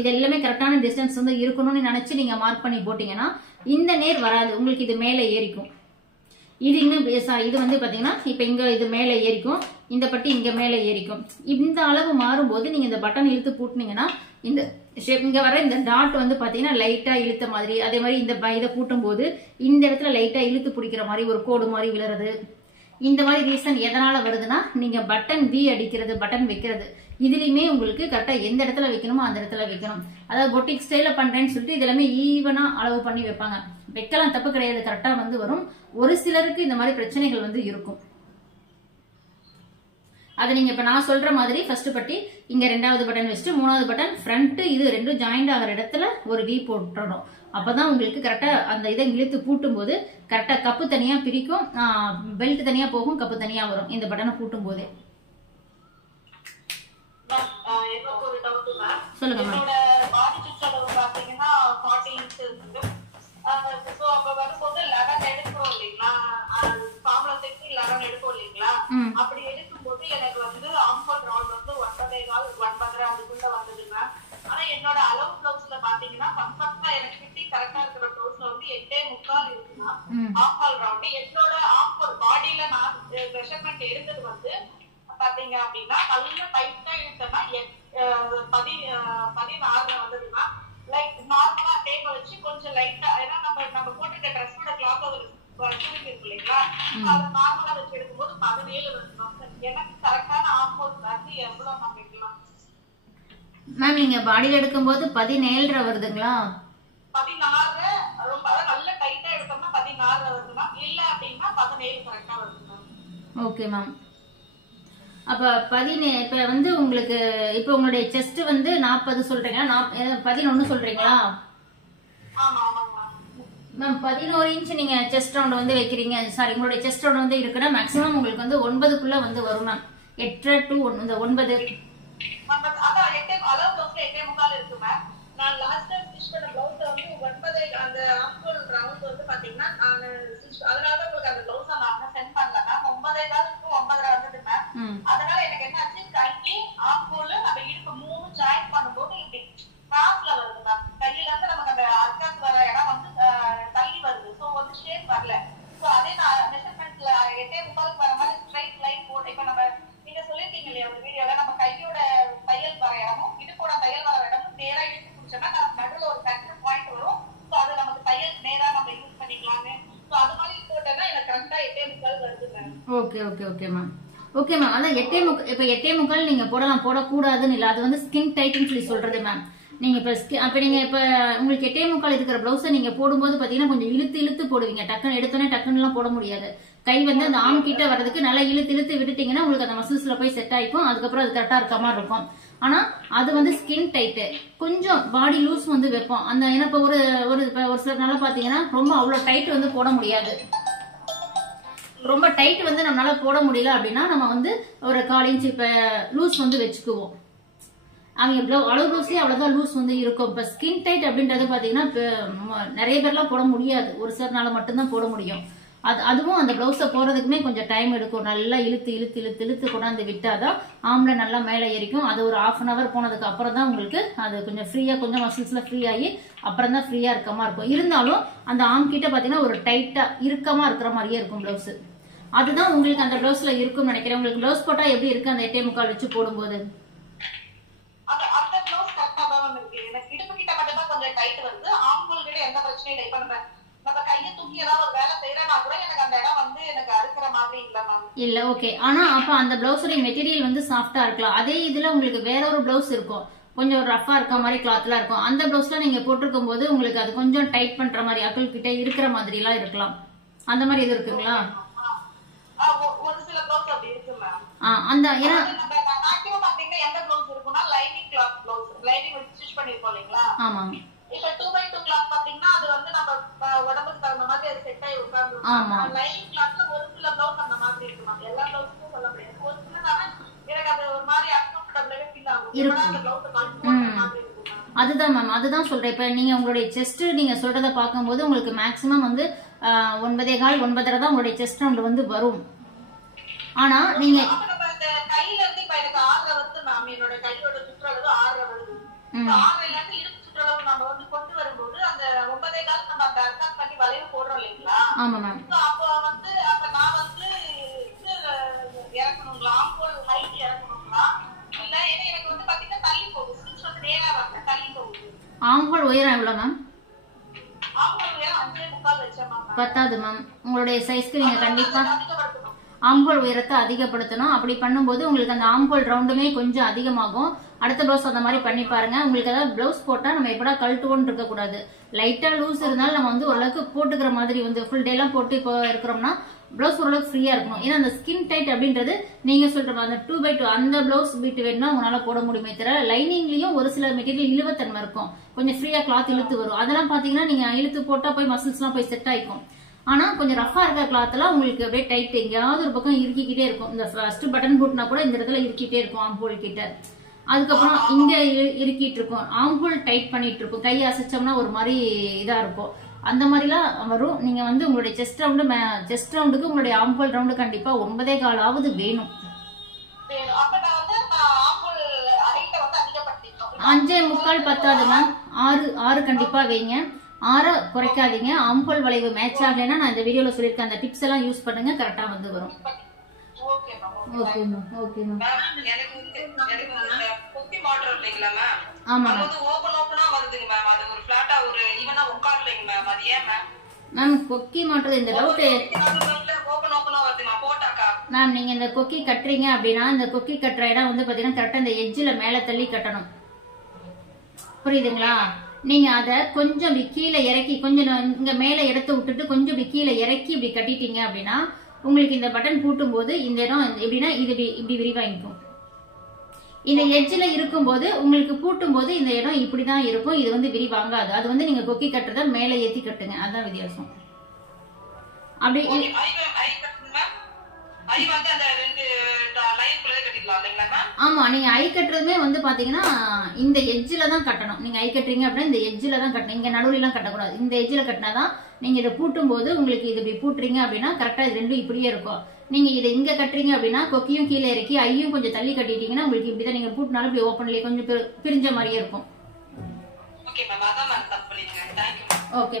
இது எல்லாமே கரெக்டான டிஸ்டன்ஸ் வந்து இருக்கணும்னு நினைச்சு நீங்க மார்க் பண்ணி போட்டீங்கன்னா இந்த நேர் வராது, உங்களுக்கு இது மேல ஏறிக்கும். இது இன்னும் இது வந்து பாத்தீங்கன்னா இப்ப இங்க இது மேல ஏறிக்கும், இந்த பட்டி இங்க மேல ஏறிக்கும். இந்த அளவு மாறும்போது நீங்க இந்த பட்டன் இழுத்து பூட்டினீங்கன்னா இந்த ஷேப் இங்க வர இந்த டாட் வந்து பாத்தீங்கன்னா லைட்டா இழுத்த மாதிரி, அதே மாதிரி இந்த இதை பூட்டும் போது இந்த இடத்துல லைட்டா இழுத்து பிடிக்கிற மாதிரி ஒரு கோடு மாதிரி விழுறது. இந்த மாதிரி ரீசன் எதனால வருதுன்னா நீங்க பட்டன் வி அடிக்கிறது, பட்டன் வைக்கிறது இதுலயுமே உங்களுக்கு கரெக்டா எந்த இடத்துல வைக்கணுமோ அந்த இடத்துல வைக்கணும். அதாவது பொட்டிக் ஸ்டைல பண்றேன்னு சொல்லிட்டு இது எல்லாமே ஈவனா அளவு பண்ணி வைப்பாங்க. வைக்கலாம், தப்பு கிடையாது, கரெக்டா வந்து வரும். ஒரு சிலருக்கு இந்த மாதிரி பிரச்சனைகள் வந்து இருக்கும். அது நீங்க இப்ப நான் சொல்ற மாதிரி ஃபர்ஸ்ட் பட்டி இங்க ரெண்டாவது பட்டன் வச்சுட்டு மூணாவது பட்டன் ஃப்ரண்ட் இது ரெண்டும் ஜாயிண்ட் ஆகிற இடத்துல ஒரு வி போட்டுறணும். அப்பதான் உங்களுக்கு கரெக்டா அந்த இதை இழுத்து பூட்டும் போது கரெக்டா கப்பு தனியா பிரிக்கும், பெல்ட் தனியா போகும், கப்பு தனியா வரும் இந்த பட்டனை பூட்டும் போது. சொல்லுங்க மேம். பாடி சுற்றளவு பாத்தீங்கன்னா 40 இன்ச் இருக்கு. சோ அப்ப வரும்போது 11 16 வந்ததுன்னா லைக் நார்மலா டேப் வச்சு கொஞ்சம் லைட்டா, ஏன்னா நம்ம போட்டுக்க ட்ரெஸ்ஸோட கிளாத் சுருங்கி இருக்கு இல்லைங்களா, அதை நார்மலா வச்சு எடுக்கும்போது 17 வருது. எனக்கு கரெக்டான ஆம்போல் வந்து எவ்வளவு நம்ம வைக்கலாம் மேம்? நீங்க பாடியில எடுக்கும்போது 17 வருதுங்களா? 16 ரொம்ப நல்ல டைட்டா எடுத்தோம்னா 16 வருதுன்னா, இல்ல அப்படின்னா 17 கரெக்டா வருது. Okay ma'am. அப்ப 17 இப்ப வந்து உங்களுக்கு இப்ப உங்களுடைய செஸ்ட் வந்து 40 சொல்றீங்களா, 11 சொல்றீங்களா? மேம் 11 இன்ச் நீங்க செஸ்ட் ரவுண்ட் வந்து வைக்கிறீங்க, சாரி உங்களுடைய செஸ்ட் ரவுண்ட் வந்து இருக்குன்னா மேக்ஸிமம் உங்களுக்கு வந்து 9க்குள்ள வந்து வரும் மேம். 8 to 9. அதான் 8 அளவு ப்ளவுஸ்ல 8.25 இருக்கு மேம். நான் லாஸ்ட் டைம் ஸ்டிச் பண்ண ப்ளவுஸ் வந்து 9 அந்த ஆம்கோல் ரவுண்ட் வந்து பாத்தீங்கன்னா நான் அதனால தான் உங்களுக்கு அந்த ப்ளவுஸ் நான் சென்ட் பண்ணல மேம். 9.5 9.5 வந்தது மேம். அதனால எனக்கு என்ன ஆச்சு, கைக்கு ஆம்கோல் நம்ம இடுப்பு 3 ஜாயின் பண்ணும்போது இப்படி கிராஸ்ல வருது மேம். கையில இருந்து நமக்கு அந்த அர்க்காத் வர இடம் வந்து தள்ளி வருது. சோ வந்து ஷேப் வரல. சோ அதே நான் மெஷர்மெண்ட்ல 8.25 வர மாதிரி ஸ்ட்ரைட் லைன் போட்டு, இப்ப நம்ம நீங்க சொல்லிருக்கீங்க இல்லையா ஒரு வீடியோல, நம்ம கையோட தையல் வர இடமும் இடுப்போட தையல் வர இடமும் நேரா இழுத்து பிடிச்சோம்னா நம்ம நடுவுல ஒரு சென்டர் பாயிண்ட் வரும். சோ அது நமக்கு தையல் நேரா நம்ம யூஸ் பண்ணிக்கலாம்னு. சோ அது மாதிரி போட்டேன்னா எனக்கு கரெக்டா 8.25 வருது ma'am. Okay okay okay ma'am. Okay ma'am. அதான் 8.25 இப்ப 8.25 நீங்க போடலாம், போடக்கூடாதுன்னு இல்ல, அது வந்து ஸ்கின் டைட்னு சொல்லி சொல்றது மேம். நீங்க இப்ப நீங்க இப்ப உங்களுக்கு 8.25 இருக்கிற பிளவுஸை நீங்க போடும்போது பாத்தீங்கன்னா கொஞ்சம் இழுத்து இழுத்து போடுவீங்க. டக்குன்னு எடுத்தோன்னே டக்குன்னு எல்லாம் போட முடியாது. கை வந்து அந்த ஆம் கிட்ட வர்றதுக்கு நல்லா இழுத்து இழுத்து விட்டுட்டீங்கன்னா உங்களுக்கு அந்த மசில்ஸ்ல போய் செட் ஆயிக்கும். அதுக்கப்புறம் அது கரெக்டா இருக்க மாதிரி இருக்கும். ஆனா அது வந்து ஸ்கின் டைட்டு, கொஞ்சம் பாடி லூஸ் வந்து வைப்போம் அந்த. ஏன்னா இப்ப ஒரு சிலர் நல்லா பாத்தீங்கன்னா ரொம்ப அவ்வளவு டைட் வந்து போட முடியாது. ரொம்ப டைட் வந்து நம்மளால போட முடியல அப்படின்னா நம்ம வந்து ஒரு 1/4 இன்ச் இப்ப லூஸ் வந்து வச்சுக்குவோம். அவங்க அளவு ப்ளவுஸ்லயே அவ்வளவுதான் லூஸ் வந்து இருக்கும். இப்ப ஸ்கின் டைட் அப்படின்றது பாத்தீங்கன்னா நிறைய பேர்லாம் போட முடியாது, ஒரு சிலர்னால மட்டும்தான் போட முடியும். அதுவும் அந்த பிளவுஸை போறதுக்குமே கொஞ்சம் டைம் எடுக்கும். நல்லா இழுத்து இழுத்து இழுத்து இழுத்து கொண்டாந்து விட்டாதான் ஆம்ல நல்லா மேலே ஏறிக்கும். அது ஒரு 1/2 hour போனதுக்கு அப்புறம் தான் உங்களுக்கு அது கொஞ்சம் ஃப்ரீயா, கொஞ்சம் மசில்ஸ்ல ஃப்ரீ ஆகி அப்புறம் தான் ஃப்ரீயா இருக்கமா இருக்கும். இருந்தாலும் அந்த ஆம் கிட்ட பாத்தீங்கன்னா ஒரு டைட்டா இறுக்கமா இருக்கிற மாதிரியே இருக்கும் பிளவுஸ். அதுதான் உங்களுக்கு அந்த பிளவுஸ்ல இருக்கும்னு நினைக்கிறேன். உங்களுக்கு பிளவுஸ் போட்டா எப்படி இருக்கு அந்த 8.25 வச்சு போடும்போது? அந்த ப்ளவுஸ் கரெக்டா தான் இருக்கு. எனக்கு இடுப்பு கிட்ட மட்டும் தான் கொஞ்சம் டைட் வருது. ஆம்கோல் கிட்ட எந்த பிரச்சனையும் இல்லை. இப்ப நம்ம கையை தூக்கி ஏதாவது ஒரு வேலை செய்யறேன்னா கூட எனக்கு அந்த இடம் வந்து எனக்கு அறுக்கிற மாதிரி இல்ல மேம். இல்ல ஓகே. ஆனா அப்ப அந்த பிளவுஸோட மெட்டீரியல் வந்து சாஃப்டா இருக்கலாம். அதே இதுல உங்களுக்கு வேற ஒரு பிளவுஸ் இருக்கும், கொஞ்சம் ரஃபா இருக்க மாதிரி கிளாத்லாம் இருக்கும். அந்த பிளவுஸ்ல நீங்க போட்டிருக்கும் போது உங்களுக்கு அது கொஞ்சம் டைட் பண்ற மாதிரி அக்கல் கிட்ட இருக்கிற மாதிரி எல்லாம் இருக்கலாம். அந்த மாதிரி இது இருக்குங்களா? ஒரு சில ப்ளவுஸ் அப்படி இருக்கு மேம். அந்த ஏன்னா மேக்ஸிமம் பாத்தீங்கன்னா எந்த ப்ளவுஸ் இருக்குன்னா லைனிங் கிளாத் ப்ளவுஸ், லைனிங் வச்சு ஸ்டிச் பண்ணிருப்போம் இல்லைங்களா? ஆமா. இப்ப 2x2 கிளாத் பாத்தீங்கன்னா அது வந்து நம்ம உடம்புக்கு தகுந்த மாதிரி அது செட் ஆகி உட்கார்ந்துருக்கும். லைனிங் கிளாத்ல ஒரு சில ப்ளவுஸ் அந்த மாதிரி இருக்கு மேம். எல்லா ப்ளவுஸும் சொல்ல முடியாது. ஒரு சிலனால எனக்கு அது ஒரு மாதிரி அன்கம்ஃபர்டபிளாவே ஃபீல் ஆகும். அந்த ப்ளவுஸ் கம்ஃபர்டபிள் மாதிரி இருக்கு. அதுதான் மேம், அதுதான் சொல்றேன். இப்ப நீங்க உங்களுடைய செஸ்ட் நீங்க சொல்றத பாக்கும்போது உங்களுக்கு மேக்ஸிமம் வந்து 9.25 9.5 தான் உங்களுடைய செஸ்ட் ரவுண்ட் வந்து வரும். ஆனா நீங்க கையில இருந்து இப்ப எனக்கு 6 வருது மேம். என்னோட கையோட சுற்றளவு 6 வருது. 6ல இருந்து இடுப்பு சுற்றளவு நம்ம வந்து கொண்டு வரும்போது அந்த 9.25 நம்ம அர்க்காத் பண்ணி வளைவு போடுறோம் இல்லைங்களா? ஆமா மேம். அப்ப வந்து நான் வந்து இறக்கணுங்களா, ஆம்கோல் ஹைட் இறக்கணுங்களா, இல்ல எனக்கு வந்து பாத்தீங்கன்னா தள்ளி போகுது, ஸ்டிச் வந்து நேரா வரல, தள்ளி போகுது. ஆம்கோல் உயரம் எவ்வளவு மேம்? ஆம்கோல் உயரம் 5.25 வச்சேன் மேம். பத்தாது மேம். உங்களுடைய சைஸ்க்கு நீங்க கண்டிப்பா ஆம்கோல் உயரத்தை அதிகப்படுத்தணும். அப்படி பண்ணும்போது உங்களுக்கு அந்த ஆம்கோல் ரவுண்டுமே கொஞ்சம் அதிகமாகும். அடுத்த பிளவுஸ் அந்த மாதிரி பண்ணி பாருங்க. உங்களுக்கு ஏதாவது பிளவுஸ் போட்டா நம்ம எப்படா கழட்டுவோன்னு இருக்க கூடாது. லைட்டா லூஸ் இருந்தாலும் நம்ம வந்து ஓரளவுக்கு போட்டுக்கிற மாதிரி வந்து ஃபுல் டே எல்லாம் போட்டு இப்போ இருக்கிறோம்னா பிளவுஸ் ஓரளவுக்கு ஃப்ரீயா இருக்கணும். ஏன்னா அந்த ஸ்கின் டைட் அப்படின்றது நீங்க சொல்ற அந்த 2x2 அந்த பிளவுஸ் பீட் வேணும்னா உங்களால போட முடியுமே தவிர லைனிங்லயும் ஒரு சில மெட்டீரியல் இழுவத்தன்மை இருக்கும், கொஞ்சம் ஃப்ரீயா கிளாத் இழுத்து வரும். அதெல்லாம் பாத்தீங்கன்னா நீங்க இழுத்து போட்டா போய் மசில்ஸ் எல்லாம் போய் செட் ஆயிக்கும். ஆனா கொஞ்சம் ரஃபா இருக்க கிளாத் எல்லாம் உங்களுக்கு அப்படியே டைட் எங்கேயாவது ஒரு பக்கம் இருக்கிக்கிட்டே இருக்கும். இந்த ஃபர்ஸ்ட் பட்டன் போட்னா கூட இந்த இடத்துல இருக்கிட்டே இருக்கும் ஆம்போல் கிட்ட. அதுக்கப்புறம் இங்க இருக்கிட்டு இருக்கும், ஆம்போல் டைட் பண்ணிட்டு இருக்கும். கை அசைச்சோம்னா ஒரு மாதிரி இதா இருக்கும். அந்த மாதிரிலாம் வரும். நீங்க வந்து உங்களுடைய செஸ்ட் ரவுண்டுக்கு உங்களுடைய ஆம்போல் ரவுண்டு கண்டிப்பா 9.25 வேணும். 5.25 பத்தாது மேம். 6 கண்டிப்பா வைங்க. 6 குறைக்காதீங்க. ஆம்போல் வளைவு மேட்ச் ஆகலைன்னா நான் இந்த வீடியோல சொல்லியிருக்கேன் அந்த டிப்ஸ் எல்லாம் யூஸ் பண்ணுங்க, கரெக்டா வந்து வரும். Okay ma'am. Okay ma'am. எனக்கு குட்டி மாடல் இல்லைங்களா மேம்? ஆமா அது வந்து ஓபனா வருதுங்க மேம். அது ஒரு ஃபிளாட்டா ஒரு ஈவனா உட்காரலைங்க மேம். அது ஏன் மேம்? மேம் கொக்கி மாட்டுறது இந்த டவுட் ஓபனா வருது மேம் போட்டாக்கா. மேம் நீங்க இந்த கொக்கி கட்டுறீங்க அப்படின்னா இந்த கொக்கி கட்டுற இடம் வந்து பாத்தீங்கன்னா கரெக்டா இந்த எட்ஜில் மேல தள்ளி கட்டணும். புரியுதுங்களா? நீங்க அத கொஞ்சம் இப்படி கீழே இறக்கி கொஞ்சம் இங்க மேல எடுத்து விட்டுட்டு கொஞ்சம் இப்படி கீழே இறக்கி இப்படி கட்டிட்டீங்க அப்படின்னா உங்களுக்கு இந்த பட்டன் பூட்டும் போது இந்த இடம் எப்படின்னா இது இப்படி விரிவாங்கிக்கும். இந்த எட்ஜில் இருக்கும்போது உங்களுக்கு பூட்டும் போது இந்த இடம் இப்படிதான் இருக்கும். இது வந்து விரிவாங்காது. அது வந்து நீங்க கொக்கி கட்டுறத மேல ஏத்தி கட்டுங்க. அதான் வித்தியாசம். அப்படி ஆமா நீங்க ஐ கட்டுறதுமே வந்து பாத்தீங்கன்னா இந்த எட்ஜில தான் கட்டணும். நீங்க ஐ கட்டுறீங்க அப்படின்னா இந்த எட்ஜில தான் கட்டணும். இங்க நடுவுல எல்லாம் கட்டக்கூடாது. இந்த எட்ஜில கட்டினாதான் நீங்க இதை பூட்டும் போது உங்களுக்கு இது இப்படி பூட்டுறீங்க அப்படின்னா கரெக்டா இது ரெண்டும் இப்படியே இருக்கும். நீங்க இதை இங்க கட்டுறீங்க அப்படின்னா கொக்கியும் கீழே இறக்கி ஐயும் கொஞ்சம் தள்ளி கட்டிட்டீங்கன்னா உங்களுக்கு இப்படிதான் நீங்க பூட்டினாலும் இப்படி ஓப்பன்லயே கொஞ்சம் பிரிஞ்ச மாதிரியே இருக்கும். ஓகே.